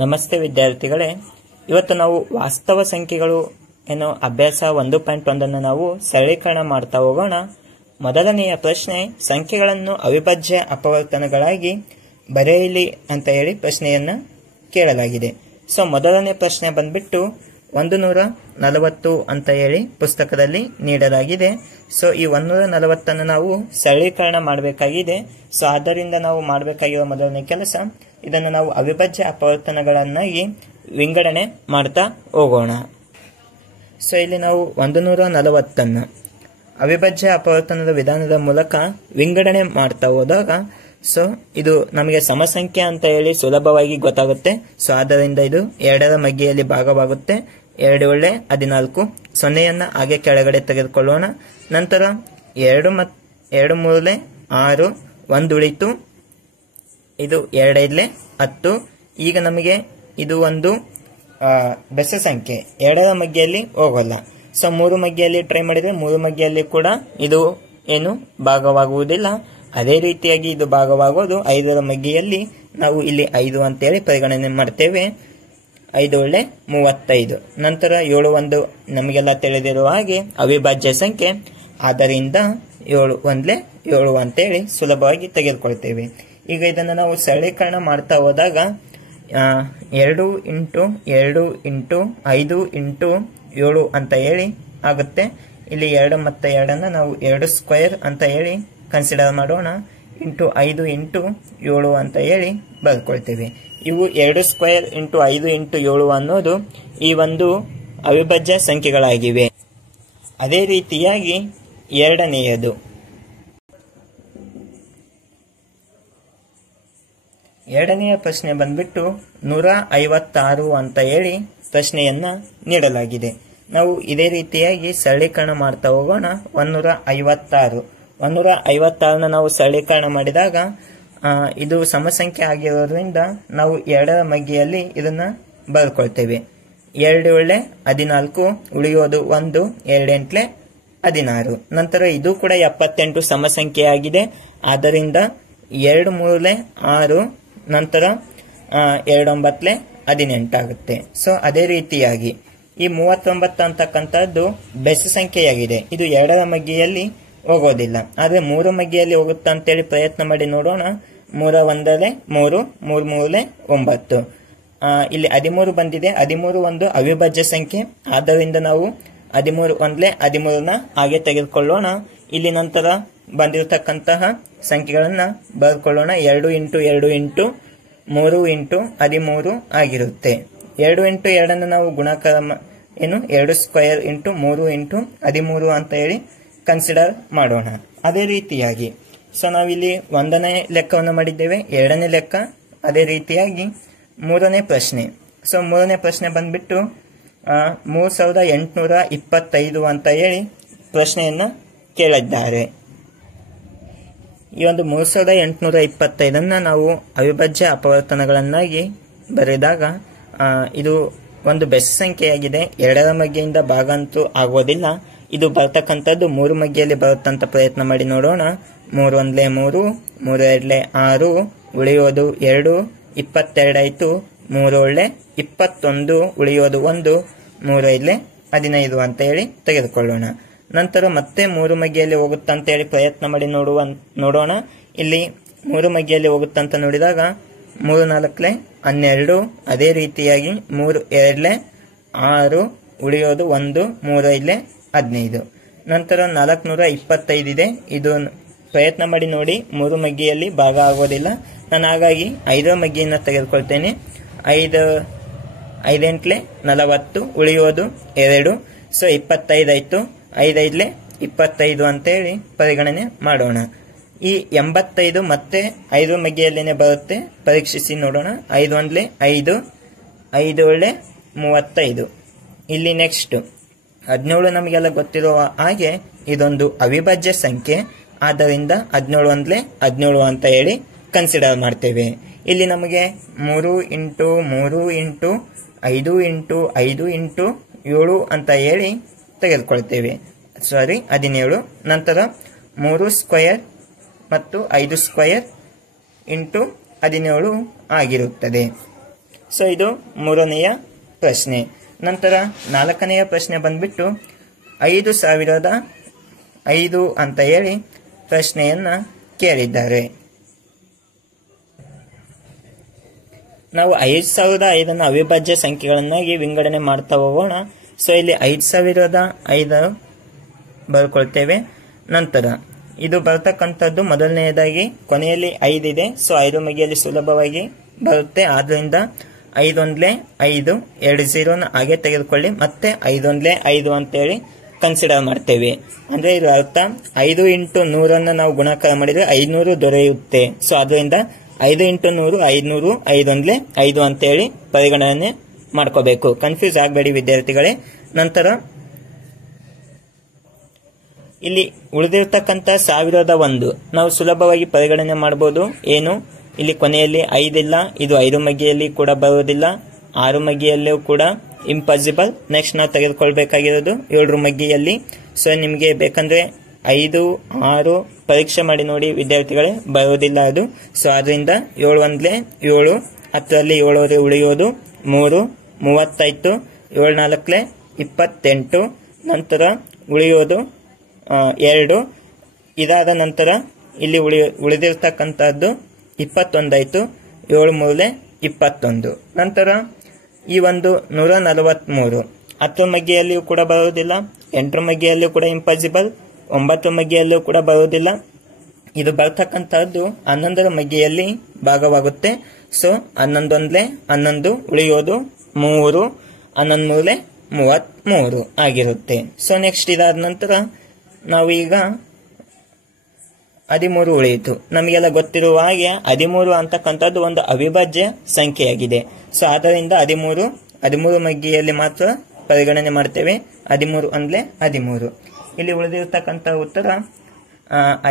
ನಮಸ್ತೆ ವಿದ್ಯಾರ್ಥಿಗಳೇ, ಇವತ್ತು ನಾವು ವಾಸ್ತವ ಸಂಖ್ಯೆಗಳು ಏನೋ ಅಭ್ಯಾಸ 1.1 ನಾವು ಸರಳೀಕರಣ ಮಾಡ್ತಾ ಹೋಗೋಣ. ಮೊದಲನೆಯ ಪ್ರಶ್ನೆ, ಸಂಖ್ಯೆಗಳನ್ನು ಅವಿಭಾಜ್ಯ ಅಪವರ್ತನಗಳಾಗಿ ಬರೆಯಲಿ ಅಂತ ಹೇಳಿ ಪ್ರಶ್ನೆಯನ್ನ ಕೇಳಲಾಗಿದೆ. ಸೊ ಮೊದಲನೇ ಪ್ರಶ್ನೆ ಬಂದ್ಬಿಟ್ಟು 140 ಅಂತ ಹೇಳಿ ಪುಸ್ತಕದಲ್ಲಿ ನೀಡಲಾಗಿದೆ. ಸೊ ಈ 140 ನಾವು ಸರಳೀಕರಣ ಮಾಡಬೇಕಾಗಿದೆ. ಸೊ ಆದ್ದರಿಂದ ನಾವು ಮಾಡಬೇಕಾಗಿರೋ ಮೊದಲನೇ ಕೆಲಸ, ಇದನ್ನು ನಾವು ಅವಿಭಾಜ್ಯ ಅಪವರ್ತನಗಳನ್ನಾಗಿ ವಿಂಗಡಣೆ ಮಾಡ್ತಾ ಹೋಗೋಣ. ಸೊ ಇಲ್ಲಿ ನಾವು 140 ಅವಿಭಾಜ್ಯ ಅಪವರ್ತನದ ವಿಧಾನದ ಮೂಲಕ ವಿಂಗಡಣೆ ಮಾಡ್ತಾ ಹೋದಾಗ ಸೊ ಇದು ನಮಗೆ ಸಮಸಂಖ್ಯೆ ಅಂತ ಹೇಳಿ ಸುಲಭವಾಗಿ ಗೊತ್ತಾಗುತ್ತೆ. ಸೊ ಆದ್ದರಿಂದ ಇದು 2ರ ಮಗ್ಗಿಯಲ್ಲಿ ಭಾಗವಾಗುತ್ತೆ. 2 ಒಳ್ಳೆ 14, 0ಯನ್ನ ಹಾಗೆ ಕೆಳಗಡೆ ತೆಗೆದುಕೊಳ್ಳೋಣ. ನಂತರ 2 3 6, 1 ಉಳಿತು, ಇದು 2 10. ಈಗ ನಮಗೆ ಇದು ಒಂದು ಬೆಸ ಸಂಖ್ಯೆ 2ರ ಮಗ್ಗಿಯಲ್ಲಿ ಹೋಗೋಲ್ಲ. ಸೊ 3 ಮಗ್ಗಿಯಲ್ಲಿ ಟ್ರೈ ಮಾಡಿದ್ರೆ 3 ಮಗ್ಗಿಯಲ್ಲಿ ಕೂಡ ಇದು ಏನು ಭಾಗವಾಗುವುದಿಲ್ಲ. ಅದೇ ರೀತಿಯಾಗಿ ಇದು ಭಾಗವಾಗೋದು 5ರ ಮಗ್ಗಿಯಲ್ಲಿ. ನಾವು ಇಲ್ಲಿ 5 ಅಂತೇಳಿ ಪರಿಗಣನೆ ಮಾಡ್ತೇವೆ. 5 ಒಳ್ಳೆ 35. ನಂತರ 7 1 ನಮಗೆಲ್ಲ ತಿಳಿದಿರುವ ಹಾಗೆ ಅವಿಭಾಜ್ಯ ಸಂಖ್ಯೆ. ಆದ್ದರಿಂದ 7 1 7 ಅಂತೇಳಿ ಸುಲಭವಾಗಿ ತೆಗೆದುಕೊಳ್ತೇವೆ. ಈಗ ಇದನ್ನು ನಾವು ಸರಳೀಕರಣ ಮಾಡ್ತಾ ಹೋದಾಗ 2 × 2 × 5 × 7 ಅಂತ ಹೇಳಿ ಆಗುತ್ತೆ. ಇಲ್ಲಿ 2 ಮತ್ತು 2 ನಾವು 2 ಸ್ಕ್ವೇರ್ ಅಂತ ಹೇಳಿ ಕನ್ಸಿಡರ್ ಮಾಡೋಣ. 5 × 7 ಅಂತ ಹೇಳಿ ಬರ್ಕೊಳ್ತೇವೆ. ಇವು 2 ಸ್ಕ್ವೇರ್ × 5 × 7 ಅನ್ನೋದು ಈ ಒಂದು ಅವಿಭಾಜ್ಯ ಸಂಖ್ಯೆಗಳಾಗಿವೆ. ಅದೇ ರೀತಿಯಾಗಿ ಎರಡನೆಯದು, ಎರಡನೆಯ ಪ್ರಶ್ನೆ ಬಂದ್ಬಿಟ್ಟು 156 ಅಂತ ಹೇಳಿ ಪ್ರಶ್ನೆಯನ್ನ ನೀಡಲಾಗಿದೆ. ನಾವು ಇದೇ ರೀತಿಯಾಗಿ ಸರಳೀಕರಣ ಮಾಡ್ತಾ ಹೋಗೋಣ. 156ನ ನಾವು ಸರಳೀಕರಣ ಮಾಡಿದಾಗ ಇದು ಸಮಸಂಖ್ಯೆ ಆಗಿರೋದ್ರಿಂದ ನಾವು 2ರ ಮಗ್ಗಿಯಲ್ಲಿ ಇದನ್ನ ಬರ್ಕೊಳ್ತೇವೆ. 2 ಒಳ್ಳೆ 14, ಉಳಿಯೋದು 1, 2 8 16. ನಂತರ ಇದು ಕೂಡ 78 ಸಮಸಂಖ್ಯೆಯಾಗಿದೆ. ಆದ್ದರಿಂದ 2 3 6, ನಂತರ 2 9 18 ಆಗುತ್ತೆ. ಸೊ ಅದೇ ರೀತಿಯಾಗಿ ಈ 39 ಅಂತಕ್ಕಂಥದ್ದು ಬೆಸ ಸಂಖ್ಯೆಯಾಗಿದೆ. ಇದು 2ರ ಮಗ್ಗಿಯಲ್ಲಿ ಹೋಗೋದಿಲ್ಲ, ಆದ್ರೆ 3 ಮಗ್ಗಿಯಲ್ಲಿ ಹೋಗುತ್ತಾ ಅಂತೇಳಿ ಪ್ರಯತ್ನ ಮಾಡಿ ನೋಡೋಣ. 3 1 3, 3 3 9. ಇಲ್ಲಿ 13 ಬಂದಿದೆ. 13 ಒಂದು ಅವಿಭಾಜ್ಯ ಸಂಖ್ಯೆ. ಆದ್ದರಿಂದ ನಾವು 13 1 13ನ ಹಾಗೆ ತೆಗೆದುಕೊಳ್ಳೋಣ. ಇಲ್ಲಿ ನಂತರ ಬಂದಿರತಕ್ಕಂತಹ ಸಂಖ್ಯೆಗಳನ್ನ ಬರ್ಕೊಳ್ಳೋಣ. 2 × 2 × 3 × 13 ಆಗಿರುತ್ತೆ. 2 × 2 ನಾವು ಗುಣಾಕಾರ 2 ಸ್ಕ್ವೇರ್ × 3 × 13 ಅಂತ ಹೇಳಿ ಕನ್ಸಿಡರ್ ಮಾಡೋಣ. ಅದೇ ರೀತಿಯಾಗಿ ಸೊ ನಾವಿಲ್ಲಿ 1ನೇ ಲೆಕ್ಕವನ್ನು ಮಾಡಿದ್ದೇವೆ. 2ನೇ ಲೆಕ್ಕ ಅದೇ ರೀತಿಯಾಗಿ 3ನೇ ಪ್ರಶ್ನೆ. ಸೊ 3ನೇ ಪ್ರಶ್ನೆ ಬಂದ್ಬಿಟ್ಟು 3825 ಅಂತ ಹೇಳಿ ಪ್ರಶ್ನೆಯನ್ನ ಕೇಳಿದ್ದಾರೆ. ಈ ಒಂದು 3825 ನಾವು ಅವಿಭಾಜ್ಯ ಅಪವರ್ತನಗಳನ್ನಾಗಿ ಬರೆದಾಗ ಇದು ಒಂದು ಬೆಸ ಸಂಖ್ಯೆಯಾಗಿದೆ. 2ರ ಮಗ್ಗಿಯಿಂದ ಭಾಗ ಅಂತೂ ಆಗೋದಿಲ್ಲ. ಇದು ಬರ್ತಕ್ಕಂಥದ್ದು 3 ಮಗ್ಗಿಯಲ್ಲಿ ಬರುತ್ತಂತ ಪ್ರಯತ್ನ ಮಾಡಿ ನೋಡೋಣ. 3 1 3, 3 2 6, ಉಳಿಯೋದು 2, 22 ಆಯ್ತು. 3 ಒಳ್ಳೆ 21, ಉಳಿಯೋದು 1, 3 5 15 ಅಂತ ಹೇಳಿ ತೆಗೆದುಕೊಳ್ಳೋಣ. ನಂತರ ಮತ್ತೆ 3 ಮಗ್ಗಿಯಲ್ಲಿ ಹೋಗುತ್ತಂತ ಹೇಳಿ ಪ್ರಯತ್ನ ಮಾಡಿ ನೋಡೋಣ. ಇಲ್ಲಿ 3 ಮಗ್ಗಿಯಲ್ಲಿ ಹೋಗುತ್ತಂತ ನೋಡಿದಾಗ 3 4 12, ಅದೇ ರೀತಿಯಾಗಿ 3 2 6, ಉಳಿಯೋದು 1, 3 5 15. ನಂತರ 425 ಇದೆ. ಇದು ಪ್ರಯತ್ನ ಮಾಡಿ ನೋಡಿ, 3 ಮಗ್ಗಿಯಲ್ಲಿ ಭಾಗ ಆಗೋದಿಲ್ಲ. ನಾನು ಹಾಗಾಗಿ 5ರ ಮಗ್ಗಿಯನ್ನು ತೆಗೆದುಕೊಳ್ತೇನೆ. 5 8 40, ಉಳಿಯೋದು 2. ಸೊ 25 ಆಯ್ತು. 5 5 25 ಅಂತ ಹೇಳಿ ಪರಿಗಣನೆ ಮಾಡೋಣ. ಈ 85 ಮತ್ತೆ 5 ಮಗ್ಗಿಯಲ್ಲೇನೆ ಬರುತ್ತೆ. ಪರೀಕ್ಷಿಸಿ ನೋಡೋಣ. 5 1 5, 5 ಒಳ್ಳೆ 35. ಇಲ್ಲಿ ನೆಕ್ಸ್ಟ್ 17 ನಮಗೆಲ್ಲ ಗೊತ್ತಿರುವ ಹಾಗೆ ಇದೊಂದು ಅವಿಭಾಜ್ಯ ಸಂಖ್ಯೆ. ಆದ್ದರಿಂದ 17 1 17 ಅಂತ ಹೇಳಿ ಕನ್ಸಿಡರ್ ಮಾಡ್ತೇವೆ. ಇಲ್ಲಿ ನಮಗೆ 3 × 3 × 5 × 5 × 7 ಅಂತ ಹೇಳಿ ತೆಗೆದುಕೊಳ್ತೇವೆ. 17. ನಂತರ 3 ಸ್ಕ್ವೇರ್ ಮತ್ತು 5 ಸ್ಕ್ವೇರ್ × 17 ಆಗಿರುತ್ತದೆ. ಸೊ ಇದು ಮೂರನೆಯ ಪ್ರಶ್ನೆ. ನಂತರ ನಾಲ್ಕನೆಯ ಪ್ರಶ್ನೆ ಬಂದ್ಬಿಟ್ಟು 5,005 ಅಂತ ಹೇಳಿ ಪ್ರಶ್ನೆಯನ್ನ ಕೇಳಿದ್ದಾರೆ. ನಾವು 5,005 ಅವಿಭಾಜ್ಯ ಸಂಖ್ಯೆಗಳನ್ನಾಗಿ ವಿಂಗಡಣೆ ಮಾಡ್ತಾ ಹೋಗೋಣ. ಸೊ ಇಲ್ಲಿ 5,005 ಬರ್ಕೊಳ್ತೇವೆ. ನಂತರ ಇದು ಬರ್ತಕ್ಕಂಥದ್ದು ಮೊದಲನೆಯದಾಗಿ ಕೊನೆಯಲ್ಲಿ 5 ಇದೆ. ಸೊ 5 ಮಗಿಯಲ್ಲಿ ಸುಲಭವಾಗಿ ಬರುತ್ತೆ. ಆದ್ರಿಂದ 5 ಒಂದ್ಲೆ 5, 2 0ನ ಹಾಗೆ ತೆಗೆದುಕೊಳ್ಳಿ, ಮತ್ತೆ 5 ಒಂದ್ಲೆ 5 ಅಂತೇಳಿ ಕನ್ಸಿಡರ್ ಮಾಡ್ತೇವೆ. ಅಂದ್ರೆ ಇದರ ಅರ್ಥ 5 ಇಂಟು 100 ನಾವು ಗುಣಾಕಾರ ಮಾಡಿದ್ರೆ 500 ದೊರೆಯುತ್ತೆ. ಸೊ ಅದರಿಂದ 5 ಇಂಟು 100 500, 5 ಒಂದ್ಲೆ 5 ಅಂತೇಳಿ ಪರಿಗಣನೆ ಮಾಡ್ಕೋಬೇಕು. ಕನ್ಫ್ಯೂಸ್ ಆಗಬೇಡಿ ವಿದ್ಯಾರ್ಥಿಗಳೇ. ನಂತರ ಇಲ್ಲಿ ಉಳಿದಿರ್ತಕ್ಕಂಥ 1001 ನಾವು ಸುಲಭವಾಗಿ ಪರಿಗಣನೆ ಮಾಡಬಹುದು. ಏನು, ಇಲ್ಲಿ ಕೊನೆಯಲ್ಲಿ 5 ಇಲ್ಲ, ಇದು 5 ಮಗ್ಗಿಯಲ್ಲಿ ಕೂಡ ಬರುವುದಿಲ್ಲ, 6 ಮಗ್ಗಿಯಲ್ಲೂ ಕೂಡ ಇಂಪಾಸಿಬಲ್. ನೆಕ್ಸ್ಟ್ ನಾವು ತೆಗೆದುಕೊಳ್ಬೇಕಾಗಿರೋದು 7 ಮಗ್ಗಿಯಲ್ಲಿ. ಸೊ ನಿಮಗೆ ಬೇಕಂದ್ರೆ 5, 6 ಪರೀಕ್ಷೆ ಮಾಡಿ ನೋಡಿ ವಿದ್ಯಾರ್ಥಿಗಳೇ, ಬರೋದಿಲ್ಲ ಅದು. ಸೊ ಅದರಿಂದ 7 ಒಂದ್ಲೆ 7, 10ರಲ್ಲಿ 7 ಉಳಿಯೋದು 3, 30 7 4 28. ನಂತರ ಉಳಿಯೋದು 2. ಇದಾದ ನಂತರ ಇಲ್ಲಿ ಉಳಿದಿರ್ತಕ್ಕಂಥದ್ದು 21 ಆಯ್ತು. 7 3 21. ನಂತರ ಈ ಒಂದು 143 10 ಮಗ್ಗಿಯಲ್ಲಿಯೂ ಕೂಡ ಬರುವುದಿಲ್ಲ, 8 ಮಗ್ಗಿಯಲ್ಲಿಯೂ ಕೂಡ ಇಂಪಾಸಿಬಲ್, 9 ಮಗ್ಗಿಯಲ್ಲಿಯೂ ಕೂಡ ಬರುವುದಿಲ್ಲ. ಇದು ಬರ್ತಕ್ಕಂಥದ್ದು 11 ಮಗ್ಗಿಯಲ್ಲಿ ಭಾಗವಾಗುತ್ತೆ. ಸೊ 11 ಒಂದ್ಲೆ 11 ಉಳಿಯೋದು 3, 11 33 ಆಗಿರುತ್ತೆ. ಸೊ ನೆಕ್ಸ್ಟ್ ಇದಾದ ನಂತರ ನಾವು ಈಗ 13 ಉಳಿಯಿತು. ನಮಗೆಲ್ಲ ಗೊತ್ತಿರುವ ಹಾಗೆ 13 ಅಂತಕ್ಕಂಥದ್ದು ಒಂದು ಅವಿಭಾಜ್ಯ ಸಂಖ್ಯೆಯಾಗಿದೆ. ಸೊ ಆದ್ದರಿಂದ 13 ಮಗ್ಗಿಯಲ್ಲಿ ಮಾತ್ರ ಪರಿಗಣನೆ ಮಾಡ್ತೇವೆ. 13 ಒಂದ್ಲೆ 13. ಇಲ್ಲಿ ಉಳಿದಿರತಕ್ಕಂಥ ಉತ್ತರ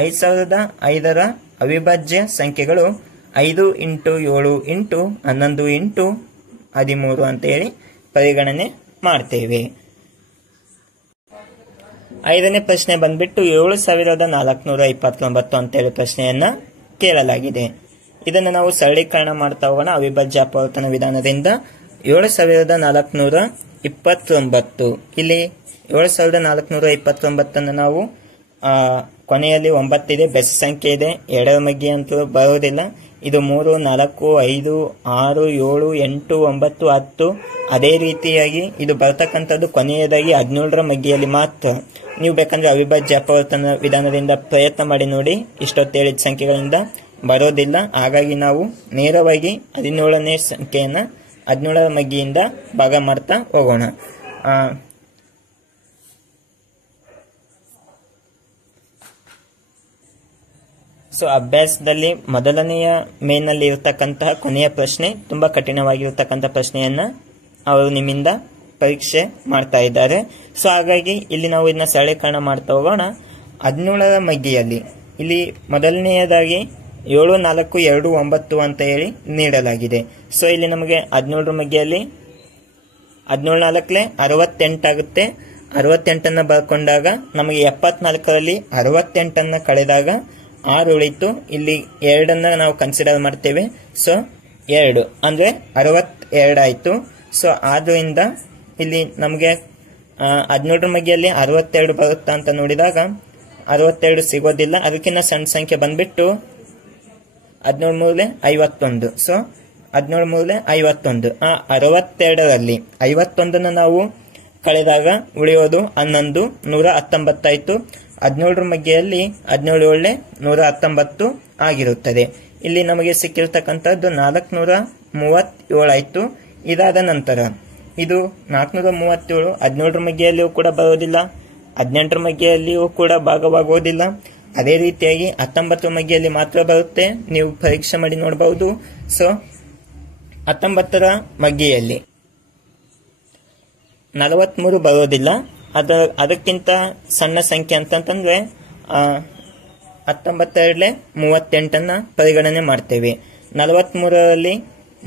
5,005 ಅವಿಭಾಜ್ಯ ಸಂಖ್ಯೆಗಳು 5 ಇಂಟು 7 ಇಂಟು 11 ಇಂಟು 13 ಅಂತ ಹೇಳಿ ಪರಿಗಣನೆ ಮಾಡ್ತೇವೆ. 5ನೇ ಪ್ರಶ್ನೆ ಬಂದ್ಬಿಟ್ಟು 7,429 ಅಂತೇಳಿ ಪ್ರಶ್ನೆಯನ್ನ ಕೇಳಲಾಗಿದೆ. ಇದನ್ನು ನಾವು ಸರಳೀಕರಣ ಮಾಡ್ತಾ ಹೋಗೋಣ ಅವಿಭಾಜ್ಯ ಅಪವರ್ತನ ವಿಧಾನದಿಂದ. 7,429 ಇಲ್ಲಿ 7,429 ನಾವು ಕೊನೆಯಲ್ಲಿ 9 ಇದೆ, ಬೆಸ ಸಂಖ್ಯೆ ಇದೆ, 2 ಮಗ್ಗಿ ಅಂತೂ ಬರೋದಿಲ್ಲ. ಇದು 3, 4, 5, 6, 7, 8, 9, 10. ಅದೇ ರೀತಿಯಾಗಿ ಇದು ಬರ್ತಕ್ಕಂಥದ್ದು ಕೊನೆಯದಾಗಿ 17ರ ಮಗ್ಗಿಯಲ್ಲಿ ಮಾತ್ರ. ನೀವು ಬೇಕಂದ್ರೆ ಅವಿಭಾಜ್ಯ ಅಪವರ್ತನ ವಿಧಾನದಿಂದ ಪ್ರಯತ್ನ ಮಾಡಿ ನೋಡಿ, ಇಷ್ಟೊತ್ತೇಳಿದ ಸಂಖ್ಯೆಗಳಿಂದ ಬರೋದಿಲ್ಲ. ಹಾಗಾಗಿ ನಾವು ನೇರವಾಗಿ 17ನೇ ಸಂಖ್ಯೆಯನ್ನ 17ರ ಮಗ್ಗಿಯಿಂದ ಭಾಗ ಮಾಡ್ತಾ ಹೋಗೋಣ. ಸೊ ಅಭ್ಯಾಸದಲ್ಲಿ ಮೊದಲನೆಯ ಮೇನಲ್ಲಿ ಇರತಕ್ಕಂತಹ ಕೊನೆಯ ಪ್ರಶ್ನೆ ತುಂಬಾ ಕಠಿಣವಾಗಿರತಕ್ಕಂಥ ಪ್ರಶ್ನೆಯನ್ನ ಅವರು ನಿಮ್ಮಿಂದ ಪರೀಕ್ಷೆ ಮಾಡ್ತಾ ಇದ್ದಾರೆ. ಸೊ ಹಾಗಾಗಿ ಇಲ್ಲಿ ನಾವು ಇದನ್ನ ಸರಳೀಕರಣ ಮಾಡ್ತಾ ಹೋಗೋಣ. 17ರ ಮಗ್ಗಿಯಲ್ಲಿ ಇಲ್ಲಿ ಮೊದಲನೆಯದಾಗಿ 7, 4, 2, 9 ಅಂತ ಹೇಳಿ ನೀಡಲಾಗಿದೆ. ಸೊ ಇಲ್ಲಿ ನಮಗೆ 17ರ ಮಗ್ಗಿಯಲ್ಲಿ 17 4 68 ಆಗುತ್ತೆ. 68ಅನ್ನ ಬರ್ಕೊಂಡಾಗ ನಮಗೆ 74ರಲ್ಲಿ 68ಅನ್ನ ಕಳೆದಾಗ 6 ಉಳಿತು. ಇಲ್ಲಿ 2ಅನ್ನ ನಾವು ಕನ್ಸಿಡರ್ ಮಾಡ್ತೇವೆ. ಸೊ 2 ಅಂದ್ರೆ 62 ಆಯ್ತು. ಸೊ ಆದ್ರಿಂದ ಇಲ್ಲಿ ನಮಗೆ 17ರ ಮಗ್ಗಿಯಲ್ಲಿ 62 ಬರುತ್ತಾ ಅಂತ ನೋಡಿದಾಗ 62 ಸಿಗೋದಿಲ್ಲ. ಅದಕ್ಕಿಂತ ಸಣ್ಣ ಸಂಖ್ಯೆ ಬಂದ್ಬಿಟ್ಟು 17 51. ಸೊ 17 51. ಆ 62ರಲ್ಲಿ 51ನ್ನ ನಾವು ಕಳೆದಾಗ ಉಳಿಯೋದು 11, 119 ಆಯ್ತು. 17ರ ಮಗ್ಗಿಯಲ್ಲಿ 17 119 ಆಗಿರುತ್ತದೆ. ಇಲ್ಲಿ ನಮಗೆ ಸಿಕ್ಕಿರ್ತಕ್ಕಂಥದ್ದು 437 ಆಯ್ತು. ಇದಾದ ನಂತರ ಇದು 437 17ರ ಮಗ್ಗಿಯಲ್ಲಿಯೂ ಕೂಡ ಬರೋದಿಲ್ಲ, 18ರ ಮಗ್ಗಿಯಲ್ಲಿಯೂ ಕೂಡ ಭಾಗವಾಗುವುದಿಲ್ಲ. ಅದೇ ರೀತಿಯಾಗಿ 19ರ ಮಗ್ಗಿಯಲ್ಲಿ ಮಾತ್ರ ಬರುತ್ತೆ. ನೀವು ಪರೀಕ್ಷೆ ಮಾಡಿ ನೋಡಬಹುದು. ಸೊ 19ರ ಮಗ್ಗಿಯಲ್ಲಿ 43 ಬರೋದಿಲ್ಲ. ಅದಕ್ಕಿಂತ ಸಣ್ಣ ಸಂಖ್ಯೆ ಅಂತಂದ್ರೆ 19 38ಅನ್ನ ಪರಿಗಣನೆ ಮಾಡ್ತೇವೆ. 43ರಲ್ಲಿ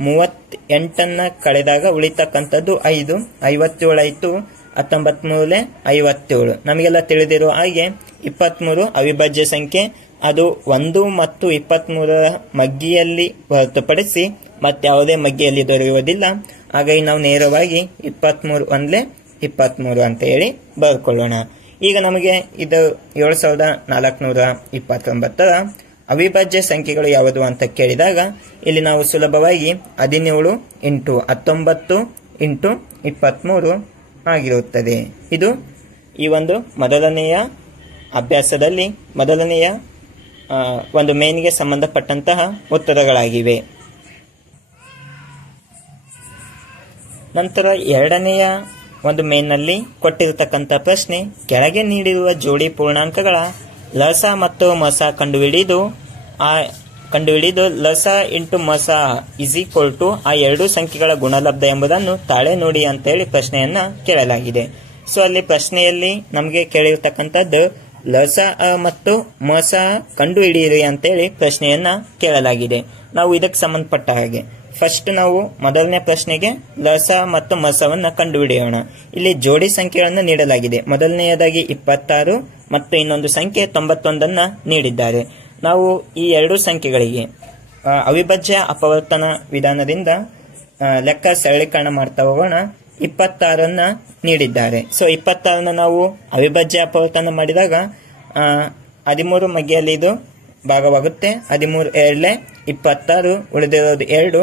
38ಅನ್ನ ಕಳೆದಾಗ ಉಳಿತಕ್ಕಂಥದ್ದು 5, 57 ಆಯ್ತು. 19 57. ನಮಗೆಲ್ಲ ತಿಳಿದಿರೋ ಹಾಗೆ 23 ಅವಿಭಾಜ್ಯ ಸಂಖ್ಯೆ. ಅದು 1 ಮತ್ತು 23ರ ಮಗ್ಗಿಯಲ್ಲಿ ಹೊರತುಪಡಿಸಿ ಮತ್ತೆ ಯಾವುದೇ ಮಗ್ಗಿಯಲ್ಲಿ ದೊರೆಯುವುದಿಲ್ಲ. ಹಾಗಾಗಿ ನಾವು ನೇರವಾಗಿ 23 ಒಂದ್ಲೆ 23 ಅಂತ ಹೇಳಿ ಬರ್ಕೊಳ್ಳೋಣ. ಈಗ ನಮಗೆ ಇದು 7429 ಅವಿಭಾಜ್ಯ ಸಂಖ್ಯೆಗಳು ಯಾವುದು ಅಂತ ಕೇಳಿದಾಗ ಇಲ್ಲಿ ನಾವು ಸುಲಭವಾಗಿ 17 ಇಂಟು 19 ಇಂಟು 23 ಆಗಿರುತ್ತದೆ. ಇದು ಈ ಒಂದು ಮೊದಲನೆಯ ಅಭ್ಯಾಸದಲ್ಲಿ ಮೊದಲನೆಯ ಒಂದು ಮೇನ್ಗೆ ಸಂಬಂಧಪಟ್ಟಂತಹ ಉತ್ತರಗಳಾಗಿವೆ. ನಂತರ ಎರಡನೆಯ ಒಂದು ಮೇನ್ನಲ್ಲಿ ಕೊಟ್ಟಿರತಕ್ಕಂಥ ಪ್ರಶ್ನೆ, ಕೆಳಗೆ ನೀಡಿರುವ ಜೋಡಿ ಪೂರ್ಣಾಂಕಗಳ ಲಸ ಮತ್ತು ಮಸ ಕಂಡುಹಿಡಿದು ಲಸ ಇಂಟು ಮಸ ಇಸ್ ಈಕ್ವಲ್ ಟು ಆ ಎರಡು ಸಂಖ್ಯೆಗಳ ಗುಣಲಬ್ಧ ಎಂಬುದನ್ನು ತಾಳೆ ನೋಡಿ ಅಂತ ಹೇಳಿ ಪ್ರಶ್ನೆಯನ್ನ ಕೇಳಲಾಗಿದೆ. ಸೊ ಅಲ್ಲಿ ಪ್ರಶ್ನೆಯಲ್ಲಿ ನಮಗೆ ಕೇಳಿರ್ತಕ್ಕಂಥದ್ದು ಲಸ ಮತ್ತು ಮಸ ಕಂಡು ಹಿಡಿಯಿರಿ ಅಂತೇಳಿ ಪ್ರಶ್ನೆಯನ್ನ ಕೇಳಲಾಗಿದೆ. ನಾವು ಇದಕ್ಕೆ ಸಂಬಂಧಪಟ್ಟ ಹಾಗೆ ಫಸ್ಟ್ ನಾವು ಮೊದಲನೇ ಪ್ರಶ್ನೆಗೆ ಲಸ ಮತ್ತು ಮಸವನ್ನ ಕಂಡುಹಿಡಿಯೋಣ. ಇಲ್ಲಿ ಜೋಡಿ ಸಂಖ್ಯೆಗಳನ್ನು ನೀಡಲಾಗಿದೆ. ಮೊದಲನೆಯದಾಗಿ 26 ಮತ್ತು ಇನ್ನೊಂದು ಸಂಖ್ಯೆ 91 ನೀಡಿದ್ದಾರೆ. ನಾವು ಈ ಎರಡು ಸಂಖ್ಯೆಗಳಿಗೆ ಅವಿಭಾಜ್ಯ ಅಪವರ್ತನ ವಿಧಾನದಿಂದ ಲೆಕ್ಕ ಸರಳೀಕರಣ ಮಾಡ್ತಾ ಹೋಗೋಣ. 26 ನೀಡಿದ್ದಾರೆ. ಸೊ 26 ನಾವು ಅವಿಭಾಜ್ಯ ಅಪವರ್ತನ ಮಾಡಿದಾಗ 13 ಮಗ್ಗಿಯಲ್ಲಿ ಇದು ಭಾಗವಾಗುತ್ತೆ. 13 ಎರಡ್ಲೆ 26, ಉಳಿದಿರೋದು 2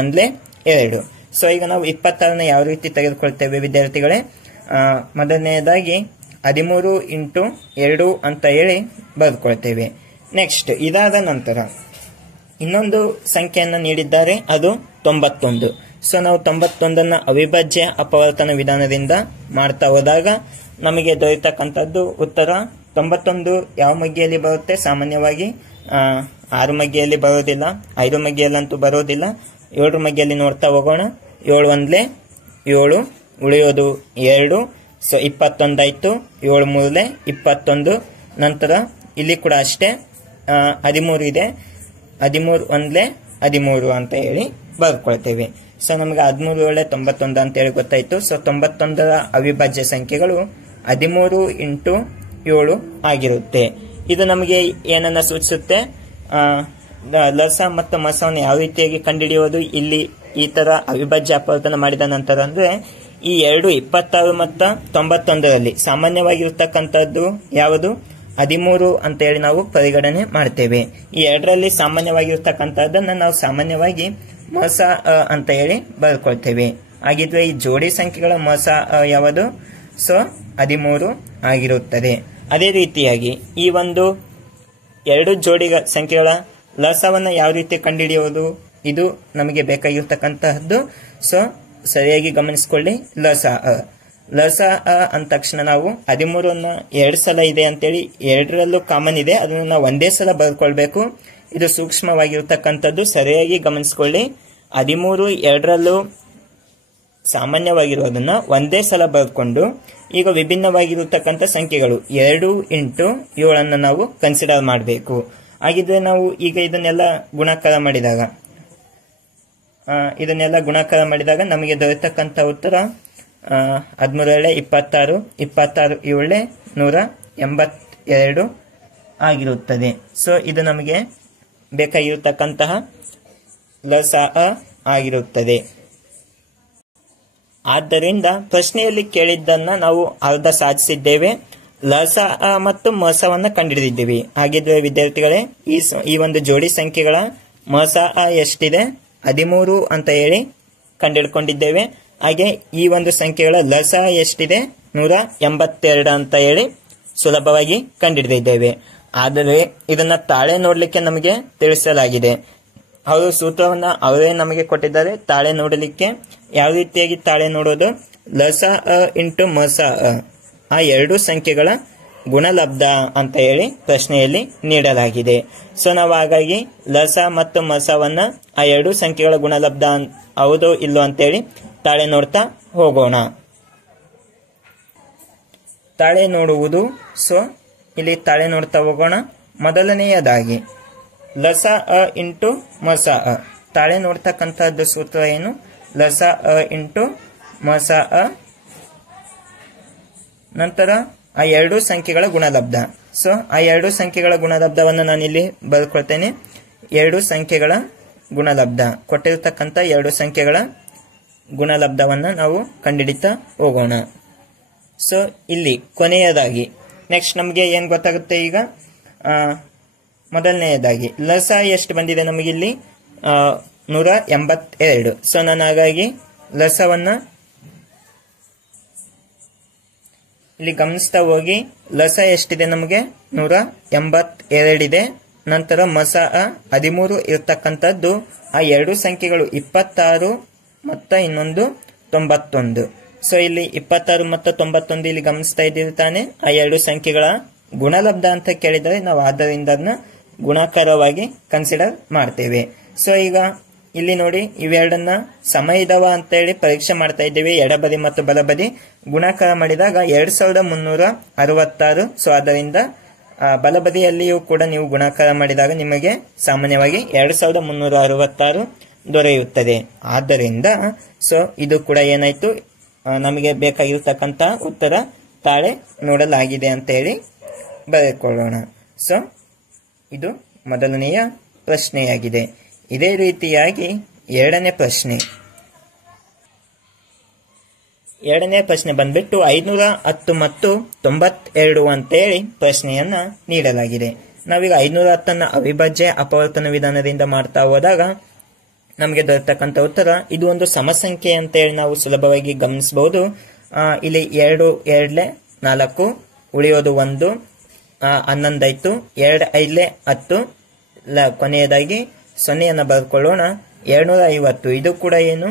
ಒಂದ್ಲೆ 2. ಸೊ ಈಗ ನಾವು 26 ಯಾವ ರೀತಿ ತೆಗೆದುಕೊಳ್ತೇವೆ ವಿದ್ಯಾರ್ಥಿಗಳೇ? ಮೊದಲನೆಯದಾಗಿ 13 ಇಂಟು 2 ಅಂತ ಹೇಳಿ ಬರೆದುಕೊಳ್ತೇವೆ. ನೆಕ್ಸ್ಟ್ ಇದಾದ ನಂತರ ಇನ್ನೊಂದು ಸಂಖ್ಯೆಯನ್ನು ನೀಡಿದ್ದಾರೆ, ಅದು 91. ಸೊ ನಾವು 91 ಅವಿಭಾಜ್ಯ ಅಪವರ್ತನ ವಿಧಾನದಿಂದ ಮಾಡ್ತಾ ಹೋದಾಗ ನಮಗೆ ದೊರೆತಕ್ಕಂಥದ್ದು ಉತ್ತರ 91 ಯಾವ ಮಗ್ಗಿಯಲ್ಲಿ ಬರುತ್ತೆ? ಸಾಮಾನ್ಯವಾಗಿ 6 ಮಗ್ಗಿಯಲ್ಲಿ ಬರೋದಿಲ್ಲ, 5 ಮಗ್ಗಿಯಲ್ಲಂತೂ ಬರೋದಿಲ್ಲ, 7 ಮಗ್ಗಿಯಲ್ಲಿ ನೋಡ್ತಾ ಹೋಗೋಣ. 7 ಒಂದ್ಲೆ 7, ಉಳಿಯೋದು 2. ಸೊ 21 ಆಯ್ತು. 7 ಮೂರಲೆ 21. ನಂತರ ಇಲ್ಲಿ ಕೂಡ ಅಷ್ಟೇ 13 ಇದೆ. 13 ಒಂದ್ಲೆ 13 ಅಂತ ಹೇಳಿ ಬರ್ಕೊಳ್ತೇವೆ. ಸೊ ನಮಗೆ 13 ಒಳ್ಳೆ 91 ಅಂತ ಹೇಳಿ ಗೊತ್ತಾಯ್ತು. ಸೊ 91 ಅವಿಭಾಜ್ಯ ಸಂಖ್ಯೆಗಳು 13 ಇಂಟು 7 ಆಗಿರುತ್ತೆ. ಇದು ನಮಗೆ ಏನನ್ನ ಸೂಚಿಸುತ್ತೆ? ಲಸ ಮತ್ತು ಮಸವನ್ನು ಯಾವ ರೀತಿಯಾಗಿ ಕಂಡುಹಿಡಿಯೋದು? ಇಲ್ಲಿ ಈ ತರ ಅವಿಭಾಜ್ಯ ಅಪವರ್ತನ ಮಾಡಿದ ನಂತರ ಅಂದ್ರೆ ಈ 26 ಮತ್ತು 91ರಲ್ಲಿ ಸಾಮಾನ್ಯವಾಗಿರ್ತಕ್ಕಂಥದ್ದು ಯಾವುದು? 13 ಅಂತ ಹೇಳಿ ನಾವು ಪರಿಗಣನೆ ಮಾಡ್ತೇವೆ. ಈ ಎರಡರಲ್ಲಿ ಸಾಮಾನ್ಯವಾಗಿರ್ತಕ್ಕಂಥದ್ದನ್ನ ನಾವು ಸಾಮಾನ್ಯವಾಗಿ ಮಸ ಅಂತ ಹೇಳಿ ಬರ್ಕೊಳ್ತೇವೆ. ಹಾಗಿದ್ರೆ ಈ ಜೋಡಿ ಸಂಖ್ಯೆಗಳ ಮಸ ಯಾವುದು? ಸೊ 13 ಆಗಿರುತ್ತದೆ. ಅದೇ ರೀತಿಯಾಗಿ ಈ ಒಂದು ಎರಡು ಜೋಡಿ ಸಂಖ್ಯೆಗಳ ಲಸವನ್ನ ಯಾವ ರೀತಿ ಕಂಡುಹಿಡಿಯೋದು? ಇದು ನಮಗೆ ಬೇಕಾಗಿರ್ತಕ್ಕಂತಹದ್ದು. ಸೊ ಸರಿಯಾಗಿ ಗಮನಿಸಿಕೊಳ್ಳಿ. ಲಸ ಅಂದ ತಕ್ಷಣ ನಾವು 13 2 ಸಲ ಇದೆ ಅಂತೇಳಿ ಎರಡರಲ್ಲೂ ಕಾಮನ್ ಇದೆ, ಅದನ್ನು ನಾವು ಒಂದೇ ಸಲ ಬರ್ಕೊಳ್ಬೇಕು. ಇದು ಸೂಕ್ಷ್ಮವಾಗಿರ್ತಕ್ಕಂಥದ್ದು, ಸರಿಯಾಗಿ ಗಮನಿಸಿಕೊಳ್ಳಿ. 13 ಎರಡರಲ್ಲೂ ಸಾಮಾನ್ಯವಾಗಿರೋದನ್ನ ಒಂದೇ ಸಲ ಬರ್ಕೊಂಡು ಈಗ ವಿಭಿನ್ನವಾಗಿರತಕ್ಕಂಥ ಸಂಖ್ಯೆಗಳು 2 ಇಂಟು 7 ನಾವು ಕನ್ಸಿಡರ್ ಮಾಡಬೇಕು. ಹಾಗಿದ್ರೆ ನಾವು ಈಗ ಇದನ್ನೆಲ್ಲ ಗುಣಾಕಾರ ಮಾಡಿದಾಗ ನಮಗೆ ದೊರೆತಕ್ಕಂಥ ಉತ್ತರ 13 26, 26 7 182 ಆಗಿರುತ್ತದೆ. ಸೊ ಇದು ನಮಗೆ ಬೇಕಾಗಿರತಕ್ಕಂತಹ ಲಸ ಆಗಿರುತ್ತದೆ. ಆದ್ದರಿಂದ ಪ್ರಶ್ನೆಯಲ್ಲಿ ಕೇಳಿದ್ದನ್ನ ನಾವು ಅರ್ಧ ಸಾಧಿಸಿದ್ದೇವೆ. ಲಸ ಮತ್ತು ಮಸವನ್ನ ಕಂಡುಹಿಡಿದಿದ್ದೇವೆ. ಹಾಗಿದ್ರೆ ವಿದ್ಯಾರ್ಥಿಗಳೇ, ಈ ಒಂದು ಜೋಡಿ ಸಂಖ್ಯೆಗಳ ಮಸ ಎಷ್ಟಿದೆ? 13 ಅಂತ ಹೇಳಿ ಕಂಡುಹಿಡ್ಕೊಂಡಿದ್ದೇವೆ. ಹಾಗೆ ಈ ಒಂದು ಸಂಖ್ಯೆಗಳ ಲಸ ಎಷ್ಟಿದೆ? 182 ಅಂತ ಹೇಳಿ ಸುಲಭವಾಗಿ ಕಂಡುಹಿಡಿದಿದ್ದೇವೆ. ಆದರೆ ಇದನ್ನ ತಾಳೆ ನೋಡ್ಲಿಕ್ಕೆ ನಮಗೆ ತಿಳಿಸಲಾಗಿದೆ. ಅವರು ಸೂತ್ರವನ್ನ ಅವರೇ ನಮಗೆ ಕೊಟ್ಟಿದ್ದಾರೆ. ತಾಳೆ ನೋಡಲಿಕ್ಕೆ ಯಾವ ರೀತಿಯಾಗಿ ತಾಳೆ ನೋಡೋದು? ಲಸ ಇಂಟು ಮಸ ಆ ಎರಡು ಸಂಖ್ಯೆಗಳ ಗುಣಲಬ್ಧ ಅಂತ ಹೇಳಿ ಪ್ರಶ್ನೆಯಲ್ಲಿ ನೀಡಲಾಗಿದೆ. ಸೊ ನಾವು ಹಾಗಾಗಿ ಲಸ ಮತ್ತು ಮಸವನ್ನ ಆ ಎರಡು ಸಂಖ್ಯೆಗಳ ಗುಣಲಬ್ಧ ಹೌದೋ ಇಲ್ಲೋ ಅಂತೇಳಿ ತಾಳೆ ನೋಡ್ತಾ ಹೋಗೋಣ. ತಾಳೆ ನೋಡುವುದು. ಸೊ ಇಲ್ಲಿ ತಾಳೆ ನೋಡ್ತಾ ಹೋಗೋಣ. ಮೊದಲನೆಯದಾಗಿ ಲಸ ಇಂಟು ಮಸ ತಾಳೆ ನೋಡ್ತಕ್ಕಂಥದ್ದು ಸೂತ್ರ ಏನು? ಲಸ ಇಂಟು ಮಸ ನಂತರ ಆ ಎರಡು ಸಂಖ್ಯೆಗಳ ಗುಣಲಬ್ಧ. ಸೊ ಆ ಎರಡು ಸಂಖ್ಯೆಗಳ ಗುಣಲಬ್ಧವನ್ನು ನಾನಿಲ್ಲಿ ಬರ್ಕೊಳ್ತೇನೆ. ಎರಡು ಸಂಖ್ಯೆಗಳ ಗುಣಲಬ್ಧ. ಕೊಟ್ಟಿರ್ತಕ್ಕಂಥ ಎರಡು ಸಂಖ್ಯೆಗಳ ಗುಣಲಬ್ಧವನ್ನ ನಾವು ಕಂಡುಹಿಡಿತಾ ಹೋಗೋಣ. ಸೊ ಇಲ್ಲಿ ಕೊನೆಯದಾಗಿ ನೆಕ್ಸ್ಟ್ ನಮಗೆ ಏನ್ ಗೊತ್ತಾಗುತ್ತೆ ಈಗ, ಮೊದಲನೆಯದಾಗಿ ಲಸ ಎಷ್ಟು ಬಂದಿದೆ ನಮಗಿಲ್ಲಿ 182. ಸೊ ನಾನು ಹಾಗಾಗಿ ಲಸವನ್ನ ಇಲ್ಲಿ ಗಮನಿಸ್ತಾ ಹೋಗಿ, ಲಸ ಎಷ್ಟಿದೆ ನಮಗೆ 182 ಇದೆ. ನಂತರ ಮಸ 13 ಇರ್ತಕ್ಕಂಥದ್ದು ಆ ಎರಡು ಸಂಖ್ಯೆಗಳು 26 ಮತ್ತು ಇನ್ನೊಂದು 91. ಸೊ ಇಲ್ಲಿ 26 ಮತ್ತು 91 ಇಲ್ಲಿ ಗಮನಿಸ್ತಾ ಇದ್ದೀವಿ ತಾನೆ. ಆ ಎರಡು ಸಂಖ್ಯೆಗಳ ಗುಣಲಬ್ಧ ಅಂತ ಕೇಳಿದರೆ ನಾವು ಆದ್ದರಿಂದ ಅದನ್ನ ಗುಣಾಕಾರವಾಗಿ ಕನ್ಸಿಡರ್ ಮಾಡ್ತೇವೆ. ಸೊ ಈಗ ಇಲ್ಲಿ ನೋಡಿ, ಇವೆರಡನ್ನ ಸಮ ಇದಾವ ಅಂತ ಹೇಳಿ ಪರೀಕ್ಷೆ ಮಾಡ್ತಾ ಇದ್ದೇವೆ. ಎಡಬದಿ ಮತ್ತು ಬಲಬದಿ ಗುಣಾಕಾರ ಮಾಡಿದಾಗ 2366. ಸೊ ಆದ್ದರಿಂದ ಬಲಬದಿಯಲ್ಲಿಯೂ ಕೂಡ ನೀವು ಗುಣಾಕಾರ ಮಾಡಿದಾಗ ನಿಮಗೆ ಸಾಮಾನ್ಯವಾಗಿ 2366 ದೊರೆಯುತ್ತದೆ. ಆದ್ದರಿಂದ ಸೊ ಇದು ಕೂಡ ಏನಾಯ್ತು, ನಮಗೆ ಬೇಕಾಗಿರ್ತಕ್ಕಂಥ ಉತ್ತರ ತಾಳೆ ನೋಡಲಾಗಿದೆ ಅಂತ ಹೇಳಿ ಬರೆದುಕೊಳ್ಳೋಣ. ಸೊ ಇದು ಮೊದಲನೆಯ ಪ್ರಶ್ನೆಯಾಗಿದೆ. ಇದೇ ರೀತಿಯಾಗಿ ಎರಡನೇ ಪ್ರಶ್ನೆ ಬಂದ್ಬಿಟ್ಟು 510 ಮತ್ತು 92 ಅಂತೇಳಿ ಪ್ರಶ್ನೆಯನ್ನ ನೀಡಲಾಗಿದೆ. ನಾವೀಗ 510 ಅವಿಭಾಜ್ಯ ಅಪವರ್ತನ ವಿಧಾನದಿಂದ ಮಾಡ್ತಾ ಹೋದಾಗ ನಮಗೆ ದೊರೆತಕ್ಕಂಥ ಉತ್ತರ ಇದು ಒಂದು ಸಮಸಂಖ್ಯೆ ಅಂತ ಹೇಳಿ ನಾವು ಸುಲಭವಾಗಿ ಗಮನಿಸಬಹುದು. ಇಲ್ಲಿ 2 2 4 ಉಳಿಯೋದು 1 11 ಆಯ್ತು. 2 5 10 ಕೊನೆಯದಾಗಿ 0 ಬರೆದುಕೊಳ್ಳೋಣ. 250 ಇದು ಕೂಡ ಏನು,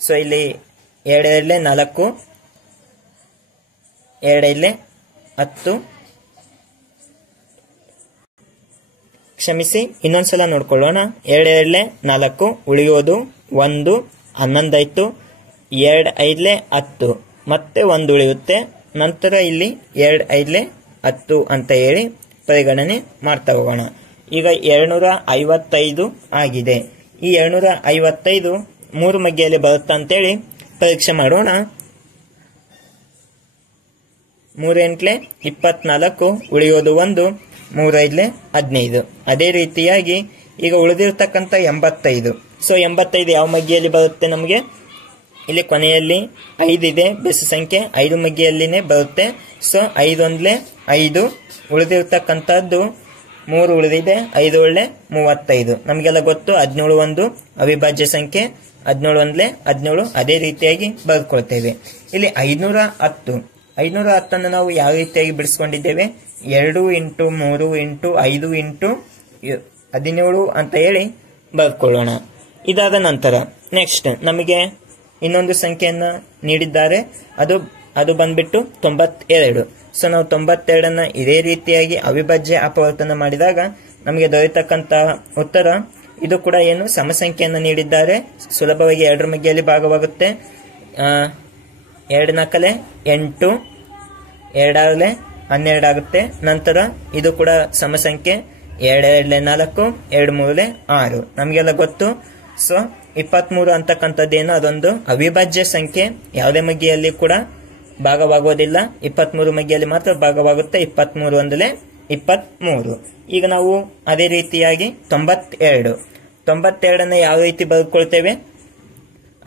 ಸೊ ಇಲ್ಲಿ 2 2 4 2 5 10, ಕ್ಷಮಿಸಿ ಇನ್ನೊಂದ್ಸಲ ನೋಡ್ಕೊಳ್ಳೋಣ. 2 2 4 ಉಳಿಯೋದು 1 11 ಆಯ್ತು. 2 5 10 ಮತ್ತೆ 1 ಉಳಿಯುತ್ತೆ. ನಂತರ ಇಲ್ಲಿ 2 5 10 ಅಂತ ಹೇಳಿ ಪರಿಗಣನೆ ಮಾಡ್ತಾ ಹೋಗೋಣ. ಈಗ 255 ಆಗಿದೆ. ಈ 255 ಮೂರು ಮಗ್ಗೆಯಲ್ಲಿ ಬರುತ್ತಾ ಅಂತೇಳಿ ಪರೀಕ್ಷೆ ಮಾಡೋಣ. 3 8 24 ಉಳಿಯೋದು 1 3 5 15. ಅದೇ ರೀತಿಯಾಗಿ ಈಗ ಉಳಿದಿರ್ತಕ್ಕಂಥ 85. ಸೊ 85 ಯಾವ ಮಗ್ಗೆಯಲ್ಲಿ ಬರುತ್ತೆ ನಮಗೆ, ಇಲ್ಲಿ ಕೊನೆಯಲ್ಲಿ 5 ಇದೆ, ಬೆಸ ಸಂಖ್ಯೆ 5 ಮಗ್ಗೆಯಲ್ಲಿನೇ ಬರುತ್ತೆ. ಸೊ 5 1 5 ಉಳಿದಿರ್ತಕ್ಕಂಥದ್ದು 3 ಉಳಿದಿದೆ, 5 1 35. ನಮಗೆಲ್ಲ ಗೊತ್ತು 17 ಒಂದು ಅವಿಭಾಜ್ಯ ಸಂಖ್ಯೆ, 17 1 17. ಅದೇ ರೀತಿಯಾಗಿ ಬರೆದುಕೊಳ್ತೇವೆ. ಇಲ್ಲಿ 510 ನಾವು ಯಾವ ರೀತಿಯಾಗಿ ಬಿಡಿಸ್ಕೊಂಡಿದ್ದೇವೆ, 2 × 3 × 5 × 17 ಅಂತ ಹೇಳಿ ಬರೆದುಕೊಳ್ಳೋಣ. ಇದಾದ ನಂತರ ನೆಕ್ಸ್ಟ್ ನಮಗೆ ಇನ್ನೊಂದು ಸಂಖ್ಯೆಯನ್ನ ನೀಡಿದ್ದಾರೆ, ಅದು ಬಂದ್ಬಿಟ್ಟು 92. ಸೊ ನಾವು 92 ಇದೇ ರೀತಿಯಾಗಿ ಅವಿಭಾಜ್ಯ ಅಪವರ್ತನ ಮಾಡಿದಾಗ ನಮಗೆ ದೊರೆತಕ್ಕಂತಹ ಉತ್ತರ ಇದು ಕೂಡ ಏನು ಸಮಸಂಖ್ಯೆಯನ್ನು ನೀಡಿದ್ದಾರೆ. ಸುಲಭವಾಗಿ 2 ಮಗ್ಗೆಯಲ್ಲಿ ಭಾಗವಾಗುತ್ತೆ. 2 4 8, 2 6 12 ಆಗುತ್ತೆ. ನಂತರ ಇದು ಕೂಡ ಸಮಸಂಖ್ಯೆ 2 2 4, 2 3 6 ನಮಗೆಲ್ಲ ಗೊತ್ತು. ಸೊ 23 ಅಂತಕ್ಕಂಥದ್ದೇನು ಅದೊಂದು ಅವಿಭಾಜ್ಯ ಸಂಖ್ಯೆ, ಯಾವುದೇ ಮಗ್ಗೆಯಲ್ಲಿ ಕೂಡ ಭಾಗವಾಗುವುದಿಲ್ಲ. 23 ಮಗ್ಗೆಯಲ್ಲಿ ಮಾತ್ರ ಭಾಗವಾಗುತ್ತೆ. 23 1 23. ಈಗ ನಾವು ಅದೇ ರೀತಿಯಾಗಿ 92 ಯಾವ ರೀತಿ ಬರೆದುಕೊಳ್ತೇವೆ,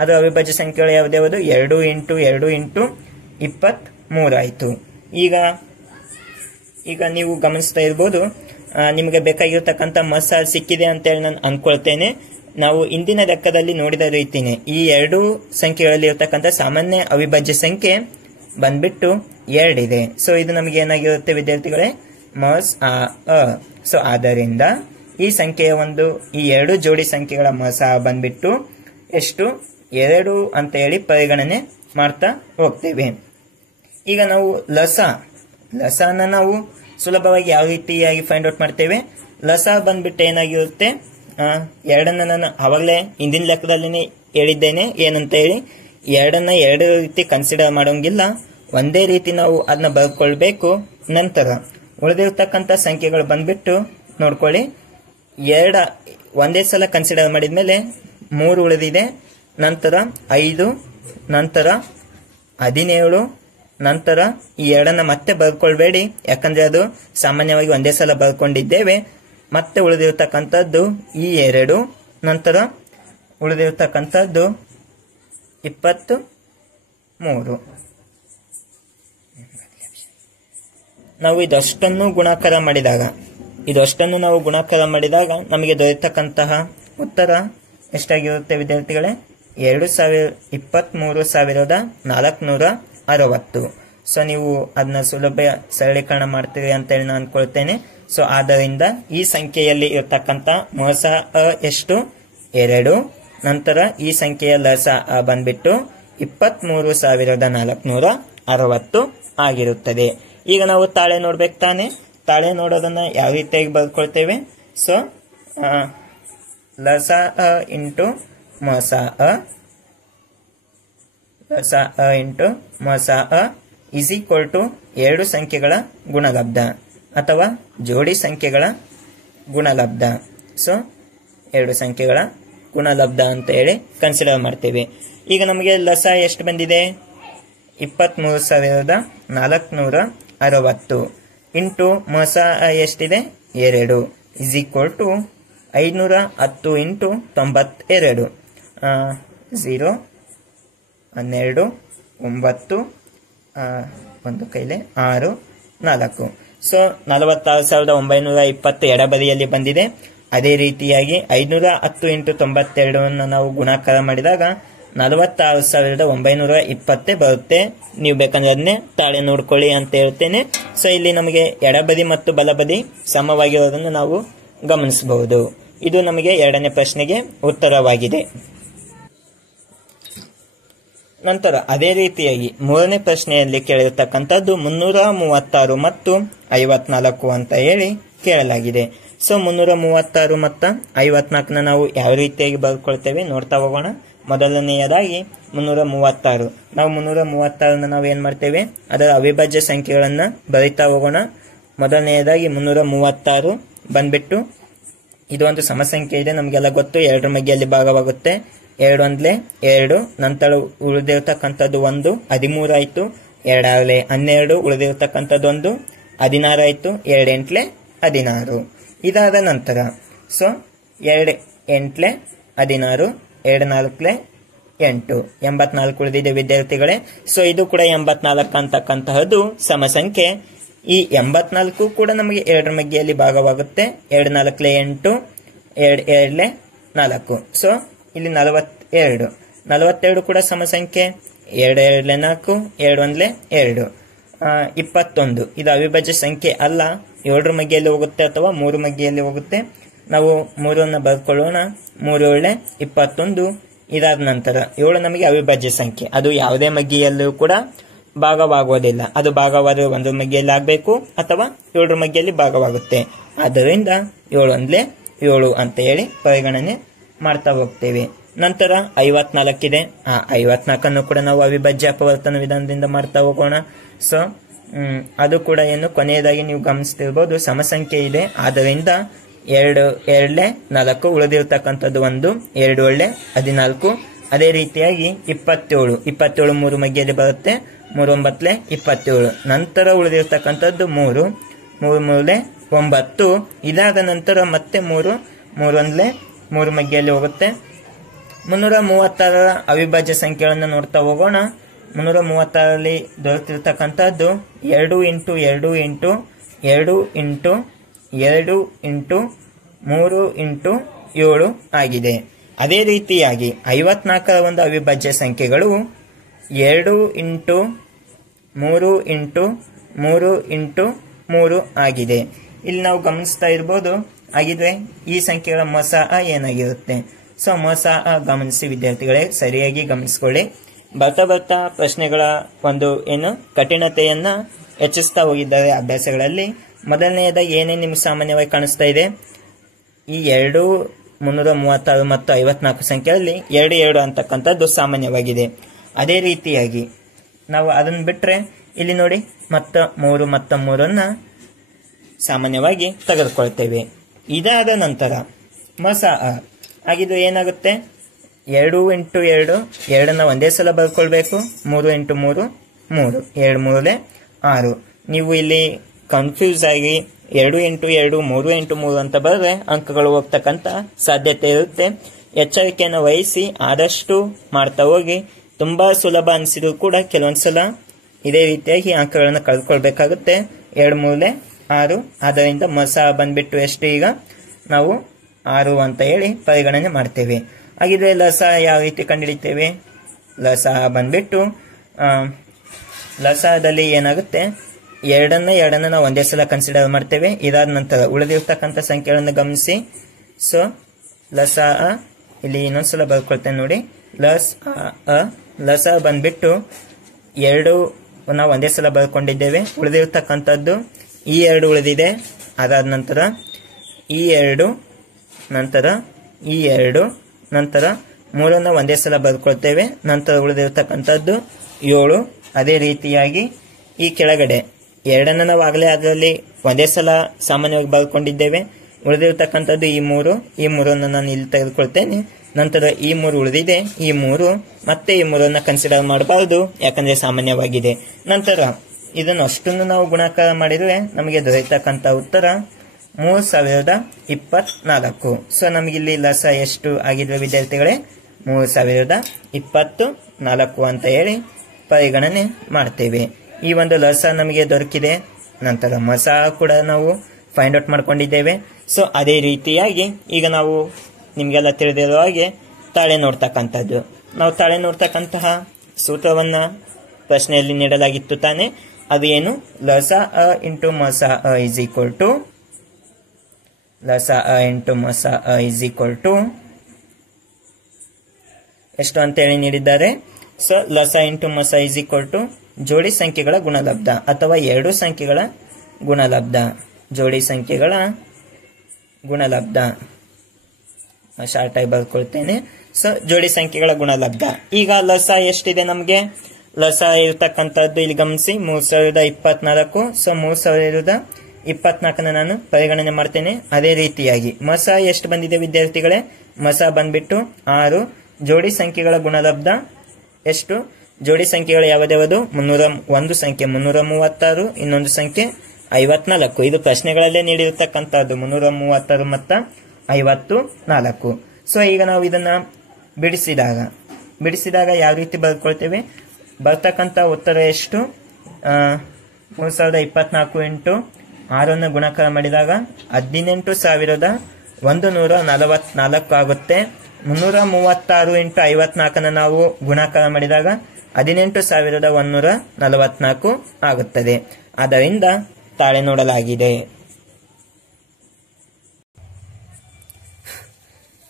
ಅದು ಅವಿಭಾಜ್ಯ ಸಂಖ್ಯೆಗಳು ಯಾವುದ್ಯಾವುದು, 2 × 2 × 23 ಆಯಿತು. ಈಗ ನೀವು ಗಮನಿಸ್ತಾ ಇರ್ಬೋದು, ನಿಮಗೆ ಬೇಕಾಗಿರ್ತಕ್ಕಂಥ ಮಸ ಸಿಕ್ಕಿದೆ ಅಂತೇಳಿ ನಾನು ಅನ್ಕೊಳ್ತೇನೆ. ನಾವು ಇಂದಿನ ಲೆಕ್ಕದಲ್ಲಿ ನೋಡಿದ ರೀತಿನೇ ಈ ಎರಡು ಸಂಖ್ಯೆಗಳಲ್ಲಿ ಇರತಕ್ಕಂಥ ಸಾಮಾನ್ಯ ಅವಿಭಾಜ್ಯ ಸಂಖ್ಯೆ ಬಂದ್ಬಿಟ್ಟು 2 ಇದೆ. ಸೊ ಇದು ನಮಗೆ ಏನಾಗಿರುತ್ತೆ ವಿದ್ಯಾರ್ಥಿಗಳೇ, ಮಸ್ ಸೊ ಆದ್ದರಿಂದ ಈ ಸಂಖ್ಯೆಯ ಈ 2 ಜೋಡಿ ಸಂಖ್ಯೆಗಳ ಮಸ ಬಂದ್ಬಿಟ್ಟು ಎಷ್ಟು, 2 ಅಂತ ಹೇಳಿ ಪರಿಗಣನೆ ಮಾಡ್ತಾ ಹೋಗ್ತೇವೆ. ಈಗ ನಾವು ಲಸನ ನಾವು ಸುಲಭವಾಗಿ ಯಾವ ರೀತಿಯಾಗಿ ಫೈಂಡ್ ಔಟ್ ಮಾಡ್ತೇವೆ. ಲಸ ಬಂದ್ಬಿಟ್ಟು ಏನಾಗಿರುತ್ತೆ, 2 ನಾನು ಅವಾಗಲೇ ಹಿಂದಿನ ಲೆಕ್ಕದಲ್ಲಿ ಹೇಳಿದ್ದೇನೆ ಏನಂತ ಹೇಳಿ, 2 2 ರೀತಿ ಕನ್ಸಿಡರ್ ಮಾಡೋಂಗಿಲ್ಲ, ಒಂದೇ ರೀತಿ ನಾವು ಅದನ್ನ ಬರ್ಕೊಳ್ಬೇಕು. ನಂತರ ಉಳಿದಿರ್ತಕ್ಕಂಥ ಸಂಖ್ಯೆಗಳು ಬಂದ್ಬಿಟ್ಟು ನೋಡ್ಕೊಳ್ಳಿ, 2 ಒಂದೇ ಸಲ ಕನ್ಸಿಡರ್ ಮಾಡಿದ್ಮೇಲೆ 3 ಉಳಿದಿದೆ, ನಂತರ 5, ನಂತರ 17, ನಂತರ ಈ ಎರಡನ್ನ ಮತ್ತೆ ಬರ್ಕೊಳ್ಬೇಡಿ, ಯಾಕಂದ್ರೆ ಅದು ಸಾಮಾನ್ಯವಾಗಿ ಒಂದೇ ಸಲ ಬರ್ಕೊಂಡಿದ್ದೇವೆ. ಮತ್ತೆ ಉಳಿದಿರ್ತಕ್ಕಂಥದ್ದು ಈ 2, ನಂತರ ಉಳಿದಿರ್ತಕ್ಕಂಥದ್ದು 23. ನಾವು ಇದಷ್ಟನ್ನು ಗುಣಾಕಾರ ಮಾಡಿದಾಗ ನಮಗೆ ದೊರೆತಕ್ಕಂತಹ ಉತ್ತರ ಎಷ್ಟಾಗಿರುತ್ತೆ ವಿದ್ಯಾರ್ಥಿಗಳೇ? 23,460. ಸೊ ನೀವು ಅದನ್ನ ಸುಲಭ ಸರಳೀಕರಣ ಮಾಡ್ತೀರಿ ಅಂತ ಹೇಳಿ ನಾನು ಅನ್ಕೊಳ್ತೇನೆ. ಸೊ ಆದ್ದರಿಂದ ಈ ಸಂಖ್ಯೆಯಲ್ಲಿ ಇರತಕ್ಕಂತ ಮೊಸ ಅ ಎಷ್ಟು? 2. ನಂತರ ಈ ಸಂಖ್ಯೆಯ ಲಸ ಅ ಬಂದ್ಬಿಟ್ಟು 23,460 ಆಗಿರುತ್ತದೆ. ಈಗ ನಾವು ತಾಳೆ ನೋಡ್ಬೇಕು ತಾನೆ. ತಾಳೆ ನೋಡೋದನ್ನ ಯಾವ ರೀತಿಯಾಗಿ ಬರ್ಕೊಳ್ತೇವೆ? ಸೊ ಲಸ ಅ ಇಂಟು ಮೊಸ ಅ, ಲಸ ಅ ಇಂಟು ಮೊಸ ಅ ಇಸ್ ಈಕ್ವಲ್ ಟು 2 ಸಂಖ್ಯೆಗಳ ಗುಣಲಬ್ಧ ಅಥವಾ ಜೋಡಿ ಸಂಖ್ಯೆಗಳ ಗುಣಲಬ್ಧ. ಸೊ 2 ಸಂಖ್ಯೆಗಳ ಗುಣಲಬ್ಧ ಅಂತ ಹೇಳಿ ಕನ್ಸಿಡರ್ ಮಾಡ್ತೇವೆ. ಈಗ ನಮಗೆ ಲಸ ಎಷ್ಟು ಬಂದಿದೆ? 23,460 ಇಂಟು ಮೊಸ ಎಷ್ಟಿದೆ? 2 ಇಸ್ ಈಕ್ವಲ್ ಟು 510 ಇಂಟು 92. 0 12 9 ಒಂದು ಕೈಲೆ 6 4. ಸೊ 46,920 ಎಡಬದಿಯಲ್ಲಿ ಬಂದಿದೆ. ಅದೇ ರೀತಿಯಾಗಿ 510 ಇಂಟು 92 ನಾವು ಗುಣಾಕಾರ ಮಾಡಿದಾಗ 46,920 ಬರುತ್ತೆ. ನೀವು ಬೇಕಂದ್ರೆ ಅದನ್ನೇ ತಾಳೆ ನೋಡ್ಕೊಳ್ಳಿ ಅಂತ ಹೇಳ್ತೇನೆ. ಸೊ ಇಲ್ಲಿ ನಮಗೆ ಎಡಬದಿ ಮತ್ತು ಬಲಬದಿ ಸಮವಾಗಿರೋದನ್ನು ನಾವು ಗಮನಿಸಬಹುದು. ಇದು ನಮಗೆ 2ನೇ ಪ್ರಶ್ನೆಗೆ ಉತ್ತರವಾಗಿದೆ. ನಂತರ ಅದೇ ರೀತಿಯಾಗಿ 3ನೇ ಪ್ರಶ್ನೆಯಲ್ಲಿ ಕೇಳಿರ್ತಕ್ಕಂಥದ್ದು 336 ಮತ್ತು 54 ಅಂತ ಹೇಳಿ ಕೇಳಲಾಗಿದೆ. ಸೊ 336 ಮತ್ತು 54ನ ನಾವು ಯಾವ ರೀತಿಯಾಗಿ ಬರ್ಕೊಳ್ತೇವೆ ನೋಡ್ತಾ ಹೋಗೋಣ. ಮೊದಲನೆಯದಾಗಿ 336. ನಾವು 336ನ ನಾವು ಏನ್ ಮಾಡ್ತೇವೆ? ಅದರ ಅವಿಭಾಜ್ಯ ಸಂಖ್ಯೆಗಳನ್ನ ಬರೀತಾ ಹೋಗೋಣ. ಮೊದಲನೆಯದಾಗಿ 336 ಬಂದ್ಬಿಟ್ಟು ಇದು ಒಂದು ಸಮಸಂಖ್ಯೆ ಇದೆ, ನಮಗೆಲ್ಲ ಗೊತ್ತು. 2 ಮಗ್ಗಿಯಲ್ಲಿ ಭಾಗವಾಗುತ್ತೆ. 2 ಒಂದ್ಲೆ 2, ನಂತರ ಉಳಿದಿರ್ತಕ್ಕಂಥದ್ದು 1 13 ಆಯ್ತು. 2 ಆಗಲೇ 12, ಉಳಿದಿರ್ತಕ್ಕಂಥದ್ದು 1 16 ಆಯ್ತು. 2 ಎಂಟ್ಲೆ 16. ಇದಾದ ನಂತರ ಸೊ 2 ಎಂಟ್ಲೆ 16, 2 ನಾಲ್ಕಲೆ 8, 84 ಉಳಿದಿದೆ ವಿದ್ಯಾರ್ಥಿಗಳೇ. ಸೊ ಇದು ಕೂಡ 84 ಅಂತಕ್ಕಂತಹದ್ದು ಸಮಸಂಖ್ಯೆ. ಈ 84 ಕೂಡ ನಮಗೆ 2 ಮಗ್ಗಿಯಲ್ಲಿ ಭಾಗವಾಗುತ್ತೆ. 2 ನಾಲ್ಕಲೆ 8, 2 2ಲೆ 4. ಸೊ ಇಲ್ಲಿ 42 ಕೂಡ ಸಮಸಂಖ್ಯೆ. 2 2ಲೆ 4, 2 1ಲೆ 2, 21. ಇದು ಅವಿಭಾಜ್ಯ ಸಂಖ್ಯೆ ಅಲ್ಲ, 7 ಮಗ್ಗಿಯಲ್ಲಿ ಹೋಗುತ್ತೆ ಅಥವಾ 3 ಮಗ್ಗಿಯಲ್ಲಿ ಹೋಗುತ್ತೆ. ನಾವು 3 ಬರ್ಕೊಳ್ಳೋಣ. 3 7ಲೆ 21. ಇದಾದ ನಂತರ 7 ನಮಗೆ ಅವಿಭಾಜ್ಯ ಸಂಖ್ಯೆ, ಅದು ಯಾವುದೇ ಮಗ್ಗಿಯಲ್ಲೂ ಕೂಡ ಭಾಗವಾಗುವುದಿಲ್ಲ. ಅದು ಭಾಗವಾದರೆ 1 ಮಗ್ಗಿಯಲ್ಲಿ ಆಗಬೇಕು ಅಥವಾ 7 ಮಗ್ಗಿಯಲ್ಲಿ ಭಾಗವಾಗುತ್ತೆ. ಆದ್ದರಿಂದ 7 1ಲೆ 7 ಅಂತ ಹೇಳಿ ಪರಿಗಣನೆ ಮಾಡ್ತಾ ಹೋಗ್ತೇವೆ. ನಂತರ 54 ಇದೆ. 54 ಕೂಡ ನಾವು ಅವಿಭಾಜ್ಯ ಅಪವರ್ತನ ವಿಧಾನದಿಂದ ಮಾಡ್ತಾ ಹೋಗೋಣ. ಸೊ ಅದು ಕೂಡ ಏನು ಕೊನೆಯದಾಗಿ ನೀವು ಗಮನಿಸ್ತಿರ್ಬೋದು, ಸಮಸಂಖ್ಯೆ ಇದೆ. ಆದ್ದರಿಂದ 2 2ಲೆ 4, ಉಳಿದಿರ್ತಕ್ಕಂಥದ್ದು 1, 2 7ಲೆ 14. ಅದೇ ರೀತಿಯಾಗಿ 27 3 ಮಗ್ಗಿಯಲ್ಲಿ ಬರುತ್ತೆ. 3 9ಲೆ 27. ನಂತರ ಉಳಿದಿರ್ತಕ್ಕಂಥದ್ದು 3 3ಲೆ 9. ಇದಾದ ನಂತರ ಮತ್ತೆ 3 1ಲೆ 3 ಮಗ್ಗಿಯಲ್ಲಿ ಹೋಗುತ್ತೆ. 336ರ ಅವಿಭಾಜ್ಯ ಸಂಖ್ಯೆಗಳನ್ನು ನೋಡ್ತಾ ಹೋಗೋಣ. 336ರಲ್ಲಿ ದೊರೆತಿರ್ತಕ್ಕಂಥದ್ದು 2 into 2 into 2 into 2 into 3 into 7 ಆಗಿದೆ. ಅದೇ ರೀತಿಯಾಗಿ 54ರ ಒಂದು ಅವಿಭಾಜ್ಯ ಸಂಖ್ಯೆಗಳು 2 ಇಂಟು 3 ಇಂಟು 3 ಇಂಟು 3 ಆಗಿದೆ. ಇಲ್ಲಿ ನಾವು ಗಮನಿಸ್ತಾ ಇರ್ಬೋದು. ಹಾಗಿದ್ರೆ ಈ ಸಂಖ್ಯೆಗಳ ಮೊಸ ಏನಾಗಿರುತ್ತೆ? ಸೊ ಮೊಸ ಗಮನಿಸಿ ವಿದ್ಯಾರ್ಥಿಗಳೇ, ಸರಿಯಾಗಿ ಗಮನಿಸ್ಕೊಳ್ಳಿ. ಬರ್ತಾ ಪ್ರಶ್ನೆಗಳ ಒಂದು ಏನು ಕಠಿಣತೆಯನ್ನ ಹೆಚ್ಚಿಸ್ತಾ ಹೋಗಿದ್ದಾರೆ ಅಭ್ಯಾಸಗಳಲ್ಲಿ. ಮೊದಲನೆಯದಾಗಿ ಏನೇನು ನಿಮ್ಗೆ ಸಾಮಾನ್ಯವಾಗಿ ಕಾಣಿಸ್ತಾ ಇದೆ? ಈ 2 336 ಮತ್ತು 54 ಸಂಖ್ಯೆಯಲ್ಲಿ 2 2 ಅಂತಕ್ಕಂಥದ್ದು ಸಾಮಾನ್ಯವಾಗಿದೆ. ಅದೇ ರೀತಿಯಾಗಿ ನಾವು ಅದನ್ನು ಬಿಟ್ರೆ ಇಲ್ಲಿ ನೋಡಿ ಮತ್ತೆ 3 ಮತ್ತು 3 ಸಾಮಾನ್ಯವಾಗಿ ತೆಗೆದುಕೊಳ್ತೇವೆ. ಇದಾದ ನಂತರ ಮೊಸ ಆಗಿದ್ದು ಏನಾಗುತ್ತೆ? 2 ಇಂಟು 2, 2ನ್ನ ಒಂದೇ ಸಲ ಬರ್ಕೊಳ್ಬೇಕು. 3 ಇಂಟು 3, 3 2 3 6. ನೀವು ಇಲ್ಲಿ ಕನ್ಫ್ಯೂಸ್ ಆಗಿ 2 × 2 3 × 3 ಅಂತ ಬರೆದ್ರೆ ಅಂಕಗಳು ಹೋಗ್ತಕ್ಕಂತ ಸಾಧ್ಯತೆ ಇರುತ್ತೆ. ಎಚ್ಚರಿಕೆಯನ್ನು ವಹಿಸಿ ಆದಷ್ಟು ಮಾಡ್ತಾ ಹೋಗಿ. ತುಂಬಾ ಸುಲಭ ಅನಿಸಿದ್ರು ಕೂಡ ಕೆಲವೊಂದ್ಸಲ ಇದೇ ರೀತಿಯಾಗಿ ಅಂಕಗಳನ್ನು ಕಳ್ಕೊಳ್ಬೇಕಾಗುತ್ತೆ. 2 3 6. ಅದರಿಂದ ಮಸ ಬಂದ್ಬಿಟ್ಟು ಎಷ್ಟು, ಈಗ ನಾವು 6 ಅಂತ ಹೇಳಿ ಪರಿಗಣನೆ ಮಾಡ್ತೇವೆ. ಹಾಗಿದ್ರೆ ಲಸ ಯಾವ ರೀತಿ ಕಂಡುಹಿಡಿತೇವೆ? ಲಸ ಬಂದ್ಬಿಟ್ಟು ಲಸದಲ್ಲಿ ಏನಾಗುತ್ತೆ, ಎರಡನ್ನ ನಾವು ಒಂದೇ ಸಲ ಕನ್ಸಿಡರ್ ಮಾಡ್ತೇವೆ. ಇದಾದ ನಂತರ ಉಳಿದಿರ್ತಕ್ಕಂಥ ಸಂಖ್ಯೆಗಳನ್ನು ಗಮನಿಸಿ. ಸೊ ಲಸ ಇಲ್ಲಿ ಇನ್ನೊಂದ್ಸಲ ಬರ್ಕೊಳ್ತೇನೆ ನೋಡಿ. ಲಸ ಬಂದ್ಬಿಟ್ಟು 2 ನಾವು ಒಂದೇ ಸಲ ಬರ್ಕೊಂಡಿದ್ದೇವೆ. ಉಳಿದಿರ್ತಕ್ಕಂಥದ್ದು ಈ 2 ಉಳಿದಿದೆ. ಅದಾದ ನಂತರ ಈ 2, ನಂತರ ಈ 2, ನಂತರ 3 ಒಂದೇ ಸಲ ಬರ್ಕೊಳ್ತೇವೆ. ನಂತರ ಉಳಿದಿರ್ತಕ್ಕಂಥದ್ದು 7. ಅದೇ ರೀತಿಯಾಗಿ ಈ ಕೆಳಗಡೆ 2 ನಾವು ಆಗಲೇ ಅದರಲ್ಲಿ ಒಂದೇ ಸಲ ಸಾಮಾನ್ಯವಾಗಿ ಬರ್ಕೊಂಡಿದ್ದೇವೆ. ಉಳಿದಿರ್ತಕ್ಕಂಥದ್ದು ಈ 3 ನಾನು ಇಲ್ಲಿ ತೆಗೆದುಕೊಳ್ತೇನೆ. ನಂತರ ಈ 3 ಉಳಿದಿದೆ. ಈ 3 ಮತ್ತೆ ಈ 3 ಕನ್ಸಿಡರ್ ಮಾಡಬಾರದು, ಯಾಕಂದ್ರೆ ಸಾಮಾನ್ಯವಾಗಿದೆ. ನಂತರ ಇದನ್ನು ಅಷ್ಟನ್ನು ನಾವು ಗುಣಾಕಾರ ಮಾಡಿದ್ರೆ ನಮಗೆ ದೊರೆಯತಕ್ಕಂಥ ಉತ್ತರ 3024. ಸೊ ನಮಗಿಲ್ಲಿ ಲಸ ಎಷ್ಟು ಆಗಿದ್ರೆ ವಿದ್ಯಾರ್ಥಿಗಳೇ? 3024 ಅಂತ ಹೇಳಿ ಪರಿಗಣನೆ ಮಾಡ್ತೇವೆ. ಈ ಒಂದು ಲಸ ನಮಗೆ ದೊರಕಿದೆ. ನಂತರ ಮಸ ಕೂಡ ನಾವು ಫೈಂಡ್ ಔಟ್ ಮಾಡ್ಕೊಂಡಿದ್ದೇವೆ. ಸೊ ಅದೇ ರೀತಿಯಾಗಿ ಈಗ ನಾವು ನಿಮಗೆಲ್ಲ ತಿಳಿದಿರೋ ಹಾಗೆ ತಾಳೆ ನೋಡ್ತಕ್ಕಂಥದ್ದು. ನಾವು ತಾಳೆ ನೋಡ್ತಕ್ಕಂತಹ ಸೂತ್ರವನ್ನ ಪ್ರಶ್ನೆಯಲ್ಲಿ ನೀಡಲಾಗಿತ್ತು ತಾನೆ. ಅದು ಏನು? ಲಸ ಇಂಟು ಮಸ ಇಸ್ ಈಕ್ವಲ್ ಟು ಎಷ್ಟು ಅಂತ ಹೇಳಿ ನೀಡಿದ್ದಾರೆ. ಸೊ ಲಸ ಇಂಟು ಮಸ ಇಸ್ ಈಕ್ವಲ್ ಟು ಜೋಡಿ ಸಂಖ್ಯೆಗಳ ಗುಣಲಬ್ಧ ಅಥವಾ 2 ಸಂಖ್ಯೆಗಳ ಗುಣಲಬ್ಧ. ಜೋಡಿ ಸಂಖ್ಯೆಗಳ ಗುಣಲಬ್ಧ ಶಾರ್ಟ್ ಆಗಿ ಬರ್ಕೊಳ್ತೇನೆ. ಸೊ ಜೋಡಿ ಸಂಖ್ಯೆಗಳ ಗುಣಲಬ್ಧ. ಈಗ ಲಸ ಎಷ್ಟಿದೆ ನಮಗೆ? ಲಸ ಇರತಕ್ಕಂಥದ್ದು ಇಲ್ಲಿ ಗಮನಿಸಿ 3024. ಸೊ 3024 ನಾನು ಪರಿಗಣನೆ ಮಾಡ್ತೇನೆ. ಅದೇ ರೀತಿಯಾಗಿ ಮಸ ಎಷ್ಟು ಬಂದಿದೆ ವಿದ್ಯಾರ್ಥಿಗಳೇ? ಮಸ ಬಂದ್ಬಿಟ್ಟು 6. ಜೋಡಿ ಸಂಖ್ಯೆಗಳ ಗುಣಲಬ್ಧ ಎಷ್ಟು? ಜೋಡಿ ಸಂಖ್ಯೆಗಳು ಯಾವ್ಯಾವುದು? 301 ಸಂಖ್ಯೆ 336, ಇನ್ನೊಂದು ಸಂಖ್ಯೆ 54. ಇದು ಪ್ರಶ್ನೆಗಳಲ್ಲೇ ನೀಡಿರತಕ್ಕಂಥದ್ದು 336 ಮತ್ತು 54. ಸೊ ಈಗ ನಾವು ಇದನ್ನ ಬಿಡಿಸಿದಾಗ ಯಾವ ರೀತಿ ಬರ್ಕೊಳ್ತೇವೆ? ಬರ್ತಕ್ಕಂಥ ಉತ್ತರ ಎಷ್ಟು? 3024 ಇಂಟು 6 ಗುಣಾಕಾರ ಮಾಡಿದಾಗ 18,144 ಆಗುತ್ತೆ. 336 ಇಂಟು 54 ನಾವು ಗುಣಾಕಾರ ಮಾಡಿದಾಗ 18,144 ಆಗುತ್ತದೆ. ಆದ್ದರಿಂದ ತಾಳೆ ನೋಡಲಾಗಿದೆ.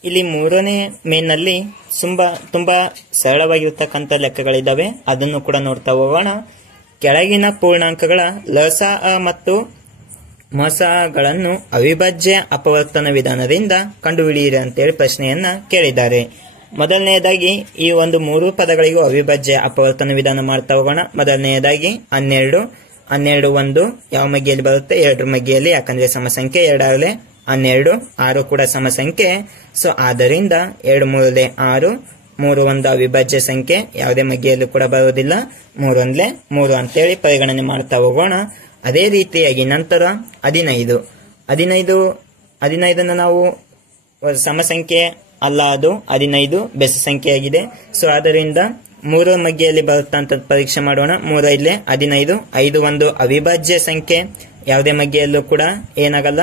ಇಲ್ಲಿ 3ನೇ ಮೇನ್ನಲ್ಲಿ ತುಂಬಾ ಸರಳವಾಗಿರ್ತಕ್ಕಂಥ ಲೆಕ್ಕಗಳಿದ್ದಾವೆ. ಅದನ್ನು ಕೂಡ ನೋಡ್ತಾ ಹೋಗೋಣ. ಕೆಳಗಿನ ಪೂರ್ಣಾಂಕಗಳ ಲಸ ಮತ್ತು ಮಸಗಳನ್ನು ಅವಿಭಾಜ್ಯ ಅಪವರ್ತನ ವಿಧಾನದಿಂದ ಕಂಡುಹಿಡಿಯಿರಿ ಅಂತೇಳಿ ಪ್ರಶ್ನೆಯನ್ನ ಕೇಳಿದ್ದಾರೆ. ಮೊದಲನೆಯದಾಗಿ ಈ ಒಂದು 3 ಪದಗಳಿಗೂ ಅವಿಭಾಜ್ಯ ಅಪವರ್ತನ ವಿಧಾನ ಮಾಡ್ತಾ ಹೋಗೋಣ. ಮೊದಲನೆಯದಾಗಿ 12. 12 ಯಾವ ಮಗ್ಗಿಯಲ್ಲಿ ಬರುತ್ತೆ? 2 ಮಗ್ಗಿಯಲ್ಲಿ, ಯಾಕಂದ್ರೆ ಸಮಸಂಖ್ಯೆ 2 ಆಗಲೇ 12. 6 ಕೂಡ ಸಮಸಂಖ್ಯೆ. ಸೊ ಆದ್ದರಿಂದ 2 3 6. 3 1 ಅವಿಭಾಜ್ಯ ಸಂಖ್ಯೆ, ಯಾವುದೇ ಮಗ್ಗಿಯಲ್ಲೂ ಕೂಡ ಬರೋದಿಲ್ಲ. 3 1 3 ಅಂತೇಳಿ ಪರಿಗಣನೆ ಮಾಡ್ತಾ ಹೋಗೋಣ. ಅದೇ ರೀತಿಯಾಗಿ ನಂತರ 15 ನಾವು ಸಮಸಂಖ್ಯೆ ಅಲ್ಲ, ಅದು 15 ಬೆಸ ಸಂಖ್ಯೆಯಾಗಿದೆ. ಸೊ ಆದ್ದರಿಂದ 3 ಮಗ್ಗಿಯಲ್ಲಿ ಬರುತ್ತಾ ಅಂತ ಪರೀಕ್ಷೆ ಮಾಡೋಣ. 3 5 15. 5 1 ಅವಿಭಾಜ್ಯ ಸಂಖ್ಯೆ, ಯಾವುದೇ ಮಗ್ಗಿಯಲ್ಲೂ ಕೂಡ ಏನಾಗಲ್ಲ,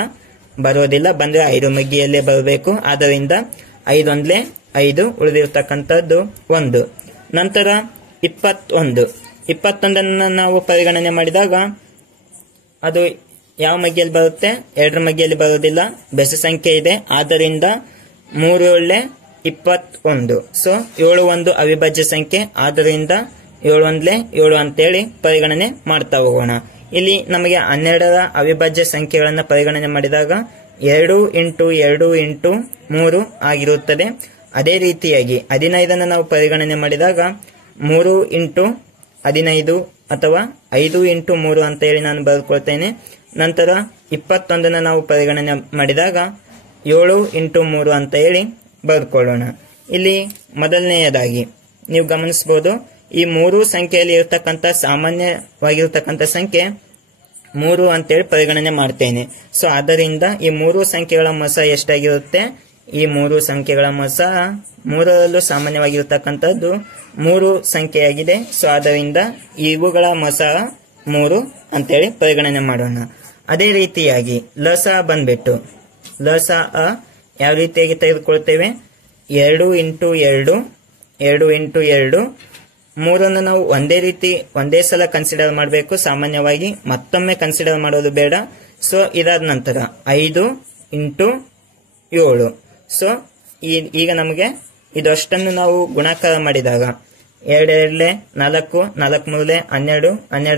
ಬರೋದಿಲ್ಲ. ಬಂದ್ರೆ 5 ಮಗ್ಗಿಯಲ್ಲೇ ಬರಬೇಕು. ಆದ್ದರಿಂದ 5 1 5, ಉಳಿದಿರ್ತಕ್ಕಂಥದ್ದು 1. ನಂತರ 21 ನಾವು ಪರಿಗಣನೆ ಮಾಡಿದಾಗ ಅದು ಯಾವ ಮಗ್ಗಿಯಲ್ಲಿ ಬರುತ್ತೆ? 2 ಮಗ್ಗಿಯಲ್ಲಿ ಬರೋದಿಲ್ಲ, ಬೆಸ ಸಂಖ್ಯೆ ಇದೆ. ಆದ್ದರಿಂದ 3 7 21. ಸೊ 7 1 ಅವಿಭಾಜ್ಯ ಸಂಖ್ಯೆ, ಆದ್ದರಿಂದ 7 1 7 ಅಂತೇಳಿ ಪರಿಗಣನೆ ಮಾಡ್ತಾ ಹೋಗೋಣ. ಇಲ್ಲಿ ನಮಗೆ 12ರ ಅವಿಭಾಜ್ಯ ಸಂಖ್ಯೆಗಳನ್ನು ಪರಿಗಣನೆ ಮಾಡಿದಾಗ 2 × 2 × 3 ಆಗಿರುತ್ತದೆ. ಅದೇ ರೀತಿಯಾಗಿ 15 ನಾವು ಪರಿಗಣನೆ ಮಾಡಿದಾಗ 3 × 15 ಅಥವಾ 5 × 3 ಅಂತ ಹೇಳಿ ನಾನು ಬರೆದುಕೊಳ್ತೇನೆ. ನಂತರ 21 ನಾವು ಪರಿಗಣನೆ ಮಾಡಿದಾಗ 7 × 3 ಅಂತ ಹೇಳಿ ಬರೆದುಕೊಳ್ಳೋಣ. ಇಲ್ಲಿ ಮೊದಲನೆಯದಾಗಿ ನೀವು ಗಮನಿಸಬಹುದು, ಈ ಮೂರು ಸಂಖ್ಯೆಯಲ್ಲಿ ಇರತಕ್ಕಂತ ಸಾಮಾನ್ಯವಾಗಿರ್ತಕ್ಕಂಥ ಸಂಖ್ಯೆ 3 ಅಂತೇಳಿ ಪರಿಗಣನೆ ಮಾಡ್ತೇನೆ. ಸೊ ಆದ್ದರಿಂದ ಈ ಮೂರು ಸಂಖ್ಯೆಗಳ ಮೊಸ ಎಷ್ಟಾಗಿರುತ್ತೆ? ಈ ಮೂರು ಸಂಖ್ಯೆಗಳ ಮೊಸ ಮೂರರಲ್ಲೂ ಸಾಮಾನ್ಯವಾಗಿರ್ತಕ್ಕಂಥದ್ದು 3 ಸಂಖ್ಯೆಯಾಗಿದೆ. ಸೊ ಆದ್ದರಿಂದ ಇವುಗಳ ಮೊಸ 3 ಅಂತೇಳಿ ಪರಿಗಣನೆ ಮಾಡೋಣ. ಅದೇ ರೀತಿಯಾಗಿ ಲಸ ಬಂದ್ಬಿಟ್ಟು ಲಸ ಯಾವ ರೀತಿಯಾಗಿ ತೆಗೆದುಕೊಳ್ತೇವೆ? 2 ಇಂಟು 2 2 ಇಂಟು 2 ಮೂರನ್ನು ನಾವು ಒಂದೇ ಸಲ ಕನ್ಸಿಡರ್ ಮಾಡಬೇಕು. ಸಾಮಾನ್ಯವಾಗಿ ಮತ್ತೊಮ್ಮೆ ಕನ್ಸಿಡರ್ ಮಾಡೋದು ಬೇಡ. ಸೊ ಇದಾದ ನಂತರ 5 ಇಂಟು 7. ಸೊ ಈಗ ನಮಗೆ ಇದಷ್ಟನ್ನು ನಾವು ಗುಣಾಕಾರ ಮಾಡಿದಾಗ 2 2 4 4 3 12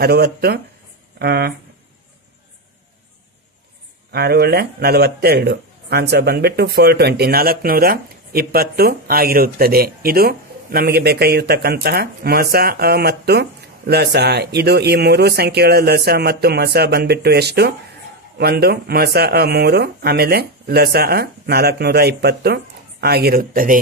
12 5 60 6 42. ಆನ್ಸರ್ ಬಂದ್ಬಿಟ್ಟು 420 420 ಆಗಿರುತ್ತದೆ. ಇದು ನಮಗೆ ಬೇಕಾಗಿರ್ತಕ್ಕಂತಹ ಮೊಸ ಮತ್ತು ಲಸ. ಇದು ಈ ಮೂರು ಸಂಖ್ಯೆಗಳ ಲಸ ಮತ್ತು ಮೊಸ ಬಂದ್ಬಿಟ್ಟು ಎಷ್ಟು? ಒಂದು ಮೊಸ 3, ಆಮೇಲೆ ಲಸ 420 ಆಗಿರುತ್ತದೆ.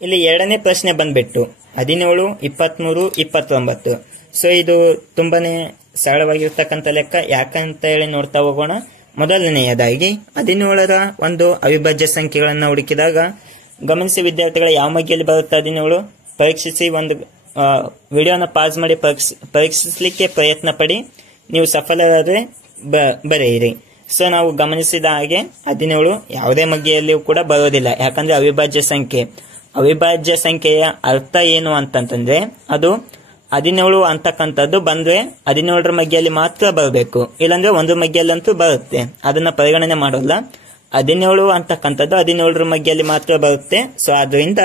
ಇಲ್ಲಿ ಎರಡನೇ ಪ್ರಶ್ನೆ ಬಂದ್ಬಿಟ್ಟು 17, 23, 29. ಸೊ ಇದು ತುಂಬಾನೇ ಸರಳವಾಗಿರ್ತಕ್ಕಂಥ ಲೆಕ್ಕ. ಯಾಕಂತ ಹೇಳಿ ನೋಡ್ತಾ ಹೋಗೋಣ. ಮೊದಲನೆಯದಾಗಿ 17ರ ಒಂದು ಅವಿಭಾಜ್ಯ ಸಂಖ್ಯೆಗಳನ್ನ ಹುಡುಕಿದಾಗ ಗಮನಿಸಿ ವಿದ್ಯಾರ್ಥಿಗಳ, ಯಾವ ಮಗ್ಗಿಯಲ್ಲಿ ಬರುತ್ತೆ 17 ಪರೀಕ್ಷಿಸಿ. ಒಂದು ವಿಡಿಯೋನ ಪಾಸ್ ಮಾಡಿ ಪರೀಕ್ಷಿಸಲಿಕ್ಕೆ ಪ್ರಯತ್ನ ಪಡಿ. ನೀವು ಸಫಲರಾದರೆ ಬರೆಯಿರಿ. ಸೊ ನಾವು ಗಮನಿಸಿದ ಹಾಗೆ 17 ಯಾವುದೇ ಮಗ್ಗಿಯಲ್ಲಿಯೂ ಕೂಡ ಬರೋದಿಲ್ಲ. ಯಾಕಂದ್ರೆ ಅವಿಭಾಜ್ಯ ಸಂಖ್ಯೆ. ಅವಿಭಾಜ್ಯ ಸಂಖ್ಯೆಯ ಅರ್ಥ ಏನು ಅಂತಂತಂದ್ರೆ ಅದು 17 ಅಂತಕ್ಕಂಥದ್ದು ಬಂದ್ರೆ 17ರ ಮಗ್ಗಿಯಲ್ಲಿ ಮಾತ್ರ ಬರಬೇಕು. ಇಲ್ಲಾಂದ್ರೆ ಒಂದು ಮಗ್ಗಿಯಲ್ಲಂತೂ ಬರುತ್ತೆ, ಅದನ್ನ ಪರಿಗಣನೆ ಮಾಡೋಲ್ಲ. 17 ಅಂತಕ್ಕಂಥದ್ದು 17ರ ಮಗ್ಗಿಯಲ್ಲಿ ಮಾತ್ರ ಬರುತ್ತೆ. ಸೊ ಆದ್ರಿಂದ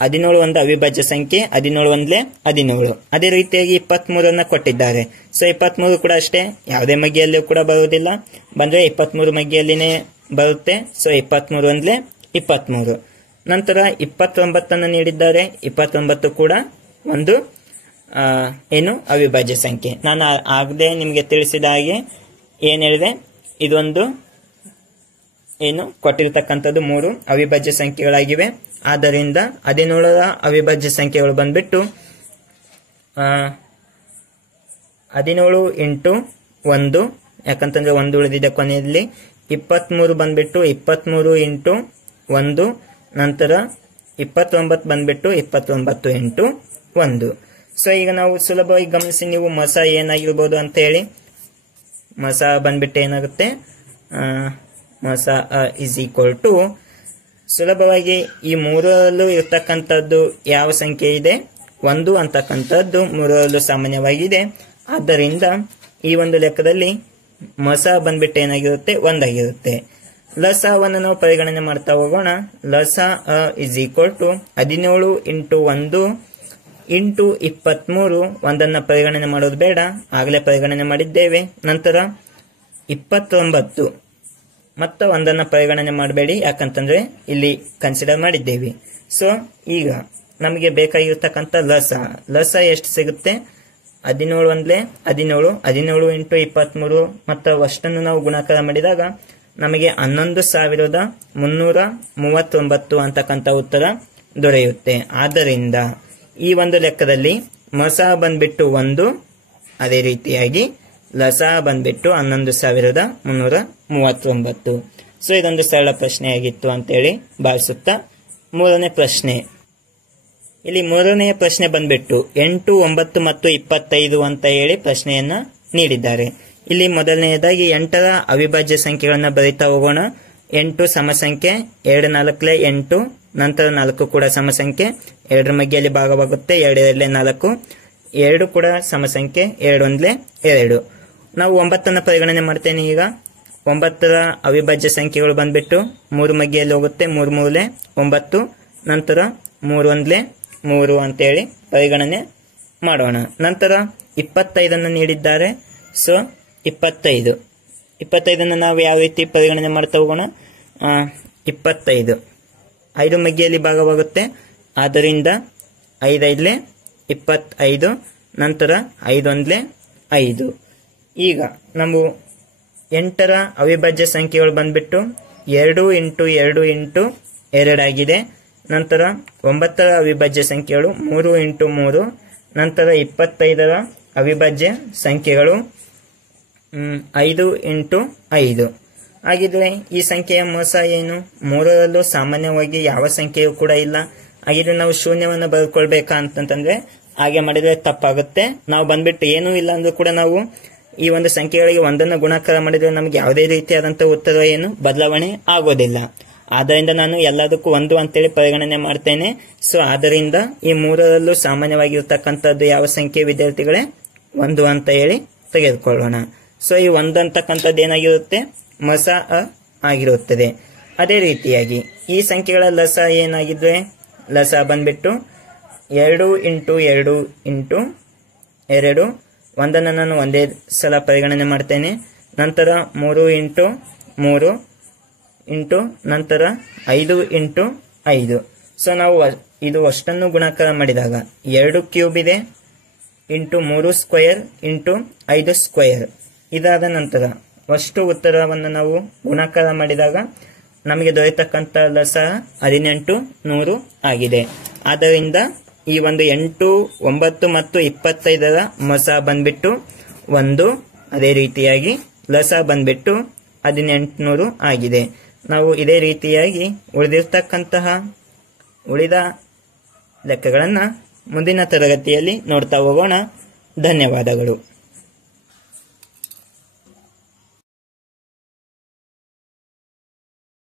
17 ಒಂದು ಅವಿಭಾಜ್ಯ ಸಂಖ್ಯೆ. 17 ಒಂದ್ಲೆ 17. ಅದೇ ರೀತಿಯಾಗಿ 23ಅನ್ನ ಕೊಟ್ಟಿದ್ದಾರೆ. ಸೊ 23 ಕೂಡ ಅಷ್ಟೇ, ಯಾವುದೇ ಮಗ್ಗಿಯಲ್ಲಿಯೂ ಕೂಡ ಬರುವುದಿಲ್ಲ. ಬಂದ್ರೆ 23 ಮಗ್ಗಿಯಲ್ಲಿನೇ ಬರುತ್ತೆ. ಸೊ 23 ಒಂದ್ಲೆ 23. ನಂತರ 29ಅನ್ನು ನೀಡಿದ್ದಾರೆ. 29 ಕೂಡ ಒಂದು ಅವಿಭಾಜ್ಯ ಸಂಖ್ಯೆ. ನಾನು ಆಗದೆ ನಿಮಗೆ ತಿಳಿಸಿದ ಹಾಗೆ ಏನ್ ಹೇಳಿದೆ, ಇದೊಂದು ಕೊಟ್ಟಿರ್ತಕ್ಕಂಥದ್ದು 3 ಅವಿಭಾಜ್ಯ ಸಂಖ್ಯೆಗಳಾಗಿವೆ. ಆದ್ದರಿಂದ 17ರ ಅವಿಭಾಜ್ಯ ಸಂಖ್ಯೆಗಳು ಬಂದ್ಬಿಟ್ಟು 17 ಇಂಟು 1, ಯಾಕಂತಂದ್ರೆ 1 ಉಳಿದಿದೆ ಕೊನೆಯಲ್ಲಿ. 23 ಬಂದ್ಬಿಟ್ಟು 23 ಇಂಟು 1. ನಂತರ 29 ಬಂದ್ಬಿಟ್ಟು 29 ಇಂಟು 1. ಸೊ ಈಗ ನಾವು ಸುಲಭವಾಗಿ ಗಮನಿಸಿ, ನೀವು ಮೊಸ ಏನಾಗಿರ್ಬೋದು ಅಂತ ಹೇಳಿ. ಮೊಸ ಬಂದ್ಬಿಟ್ಟು ಏನಾಗುತ್ತೆ? ಮೊಸ ಇಸ್ ಈಕ್ವಲ್ ಟು ಸುಲಭವಾಗಿ ಈ ಮೂರರಲ್ಲೂ ಇರ್ತಕ್ಕಂಥದ್ದು ಯಾವ ಸಂಖ್ಯೆ ಇದೆ? 1 ಅಂತಕ್ಕಂಥದ್ದು ಮೂರರಲ್ಲೂ ಸಾಮಾನ್ಯವಾಗಿದೆ. ಆದ್ದರಿಂದ ಈ ಒಂದು ಲೆಕ್ಕದಲ್ಲಿ ಮೊಸ ಬಂದ್ಬಿಟ್ಟು ಏನಾಗಿರುತ್ತೆ? 1 ಆಗಿರುತ್ತೆ. ಲಸವನ್ನು ನಾವು ಪರಿಗಣನೆ ಮಾಡ್ತಾ ಹೋಗೋಣ. ಲಸ is equal to 17 into 1 into 23. ಒಂದನ್ನ ಪರಿಗಣನೆ ಮಾಡೋದು ಬೇಡ, ಆಗಲೇ ಪರಿಗಣನೆ ಮಾಡಿದ್ದೇವೆ. ನಂತರ 29 ಮತ್ತೆ ಒಂದನ್ನ ಪರಿಗಣನೆ ಮಾಡಬೇಡಿ, ಯಾಕಂತಂದ್ರೆ ಇಲ್ಲಿ ಕನ್ಸಿಡರ್ ಮಾಡಿದ್ದೇವೆ. ಸೊ ಈಗ ನಮಗೆ ಬೇಕಾಗಿರ್ತಕ್ಕಂಥ ಲಸ ಎಷ್ಟು ಸಿಗುತ್ತೆ? 17 ಒಂದ್ಲೆ 17. 17 ಇಂಟು 23 ಮತ್ತು ಅಷ್ಟನ್ನು ನಾವು ಗುಣಾಕಾರ ಮಾಡಿದಾಗ ನಮಗೆ 11,339 ಅಂತಕ್ಕಂಥ ಉತ್ತರ ದೊರೆಯುತ್ತೆ. ಆದ್ದರಿಂದ ಈ ಒಂದು ಲೆಕ್ಕದಲ್ಲಿ ಮೊಸ ಬಂದ್ಬಿಟ್ಟು 1, ಅದೇ ರೀತಿಯಾಗಿ ಲಸ ಬಂದ್ಬಿಟ್ಟು 11,339. ಸೊ ಇದೊಂದು ಸರಳ ಪ್ರಶ್ನೆಯಾಗಿತ್ತು ಅಂತೇಳಿ ಭಾವಿಸುತ್ತಾ ಮೂರನೇ ಪ್ರಶ್ನೆ. ಇಲ್ಲಿ ಮೂರನೆಯ ಪ್ರಶ್ನೆ ಬಂದ್ಬಿಟ್ಟು 8, 9 ಮತ್ತು 25 ಅಂತ ಹೇಳಿ ಪ್ರಶ್ನೆಯನ್ನ ನೀಡಿದ್ದಾರೆ. ಇಲ್ಲಿ ಮೊದಲನೆಯದಾಗಿ 8ರ ಅವಿಭಾಜ್ಯ ಸಂಖ್ಯೆಗಳನ್ನ ಬರೀತಾ ಹೋಗೋಣ. 8 ಸಮಸಂಖ್ಯೆ, 2 4 8. ನಂತರ 4 ಕೂಡ ಸಮಸಂಖ್ಯೆ, 2ರ ಮಗ್ಗಿಯಲ್ಲಿ ಭಾಗವಾಗುತ್ತೆ, 2 2 4. 2 ಕೂಡ ಸಮಸಂಖ್ಯೆ, 2 1 2. ನಾವು 9ಅನ್ನ ಪರಿಗಣನೆ ಮಾಡ್ತೇನೆ. ಈಗ 9ರ ಅವಿಭಾಜ್ಯ ಸಂಖ್ಯೆಗಳು ಬಂದ್ಬಿಟ್ಟು 3 ಮಗ್ಗಿಯಲ್ಲಿ ಹೋಗುತ್ತೆ, 3 3 9. ನಂತರ 3 1 3 ಅಂತೇಳಿ ಪರಿಗಣನೆ ಮಾಡೋಣ. ನಂತರ 25ಅನ್ನು ನೀಡಿದ್ದಾರೆ. ಸೊ 25ಅನ್ನು ನಾವು ಯಾವ ರೀತಿ ಪರಿಗಣನೆ ಮಾಡ್ತಾ ಹೋಗೋಣ? 25 5 ಮಗ್ಗಿಯಲ್ಲಿ ಭಾಗವಾಗುತ್ತೆ, ಆದ್ದರಿಂದ 5 5 25. ನಂತರ 5 1 5. ಈಗ ನಾವು 8ರ ಅವಿಭಾಜ್ಯ ಸಂಖ್ಯೆಗಳು ಬಂದ್ಬಿಟ್ಟು 2 ಇಂಟು 2 ಇಂಟು 2 ಆಗಿದೆ. ನಂತರ 9ರ ಅವಿಭಾಜ್ಯ ಸಂಖ್ಯೆಗಳು 3 × 3, ನಂತರ 25ರ ಅವಿಭಾಜ್ಯ ಸಂಖ್ಯೆಗಳು 5 × 5. ಹಾಗಿದ್ರೆ ಈ ಸಂಖ್ಯೆಯ ಮೋಸ ಏನು? 3ರಲ್ಲೂ ಸಾಮಾನ್ಯವಾಗಿ ಯಾವ ಸಂಖ್ಯೆಯೂ ಕೂಡ ಇಲ್ಲ. ಹಾಗಿದ್ರೆ ನಾವು ಶೂನ್ಯವನ್ನು ಬರೆದುಕೊಳ್ಬೇಕಾ ಅಂತಂದ್ರೆ ಹಾಗೆ ಮಾಡಿದ್ರೆ ತಪ್ಪಾಗುತ್ತೆ. ನಾವು ಬಂದ್ಬಿಟ್ಟು ಏನೂ ಇಲ್ಲ ಅಂದ್ರೂ ಕೂಡ ನಾವು ಈ ಒಂದು ಸಂಖ್ಯೆಗಳಿಗೆ ಒಂದನ್ನು ಗುಣಾಕಾರ ಮಾಡಿದ್ರೆ ನಮಗೆ ಯಾವುದೇ ರೀತಿಯಾದಂತಹ ಉತ್ತರ ಏನು ಬದಲಾವಣೆ ಆಗೋದಿಲ್ಲ. ಆದ್ದರಿಂದ ನಾನು ಎಲ್ಲದಕ್ಕೂ 1 ಅಂತೇಳಿ ಪರಿಗಣನೆ ಮಾಡ್ತೇನೆ. ಸೊ ಆದ್ದರಿಂದ ಈ 3ರಲ್ಲೂ ಸಾಮಾನ್ಯವಾಗಿರ್ತಕ್ಕಂಥದ್ದು ಯಾವ ಸಂಖ್ಯೆ ವಿದ್ಯಾರ್ಥಿಗಳೇ? 1 ಅಂತ ಹೇಳಿ ತೆಗೆದುಕೊಳ್ಳೋಣ. ಸೊ ಈ 1 ಅಂತಕ್ಕಂಥದ್ದು ಏನಾಗಿರುತ್ತೆ? ಮಸ ಆಗಿರುತ್ತದೆ. ಅದೇ ರೀತಿಯಾಗಿ ಈ ಸಂಖ್ಯೆಗಳ ಲಸ ಏನಾಗಿದ್ರೆ ಲಸ ಬಂದ್ಬಿಟ್ಟು 2 × 2 × 2, ಒಂದನ್ನು ನಾನು ಒಂದೇ ಸಲ ಪರಿಗಣನೆ ಮಾಡ್ತೇನೆ. ನಂತರ 3 × 3 ಇಂಟು ನಂತರ 5 × 5. ಸೊ ನಾವು ಇದು ಅಷ್ಟನ್ನು ಗುಣಾಕಾರ ಮಾಡಿದಾಗ 2 ಕ್ಯೂಬ್ ಇದೆ ಇಂಟು 3 ಸ್ಕ್ವೇರ್ ಇಂಟು 5 ಸ್ಕ್ವೇರ್. ಇದಾದ ನಂತರ ಅಷ್ಟು ಉತ್ತರವನ್ನು ನಾವು ಗುಣಾಕಾರ ಮಾಡಿದಾಗ ನಮಗೆ ದೊರೆತಕ್ಕಂಥ ಲಸ 1800 ಆಗಿದೆ. ಆದ್ದರಿಂದ ಈ ಒಂದು 8, 9 ಮತ್ತು 25ರ ಮಸ ಬಂದ್ಬಿಟ್ಟು 1. ಅದೇ ರೀತಿಯಾಗಿ ಲಸ ಬಂದ್ಬಿಟ್ಟು 1800 ಆಗಿದೆ. ನಾವು ಇದೇ ರೀತಿಯಾಗಿ ಉಳಿದ ಲೆಕ್ಕಗಳನ್ನು ಮುಂದಿನ ತರಗತಿಯಲ್ಲಿ ನೋಡ್ತಾ ಹೋಗೋಣ. ಧನ್ಯವಾದಗಳು.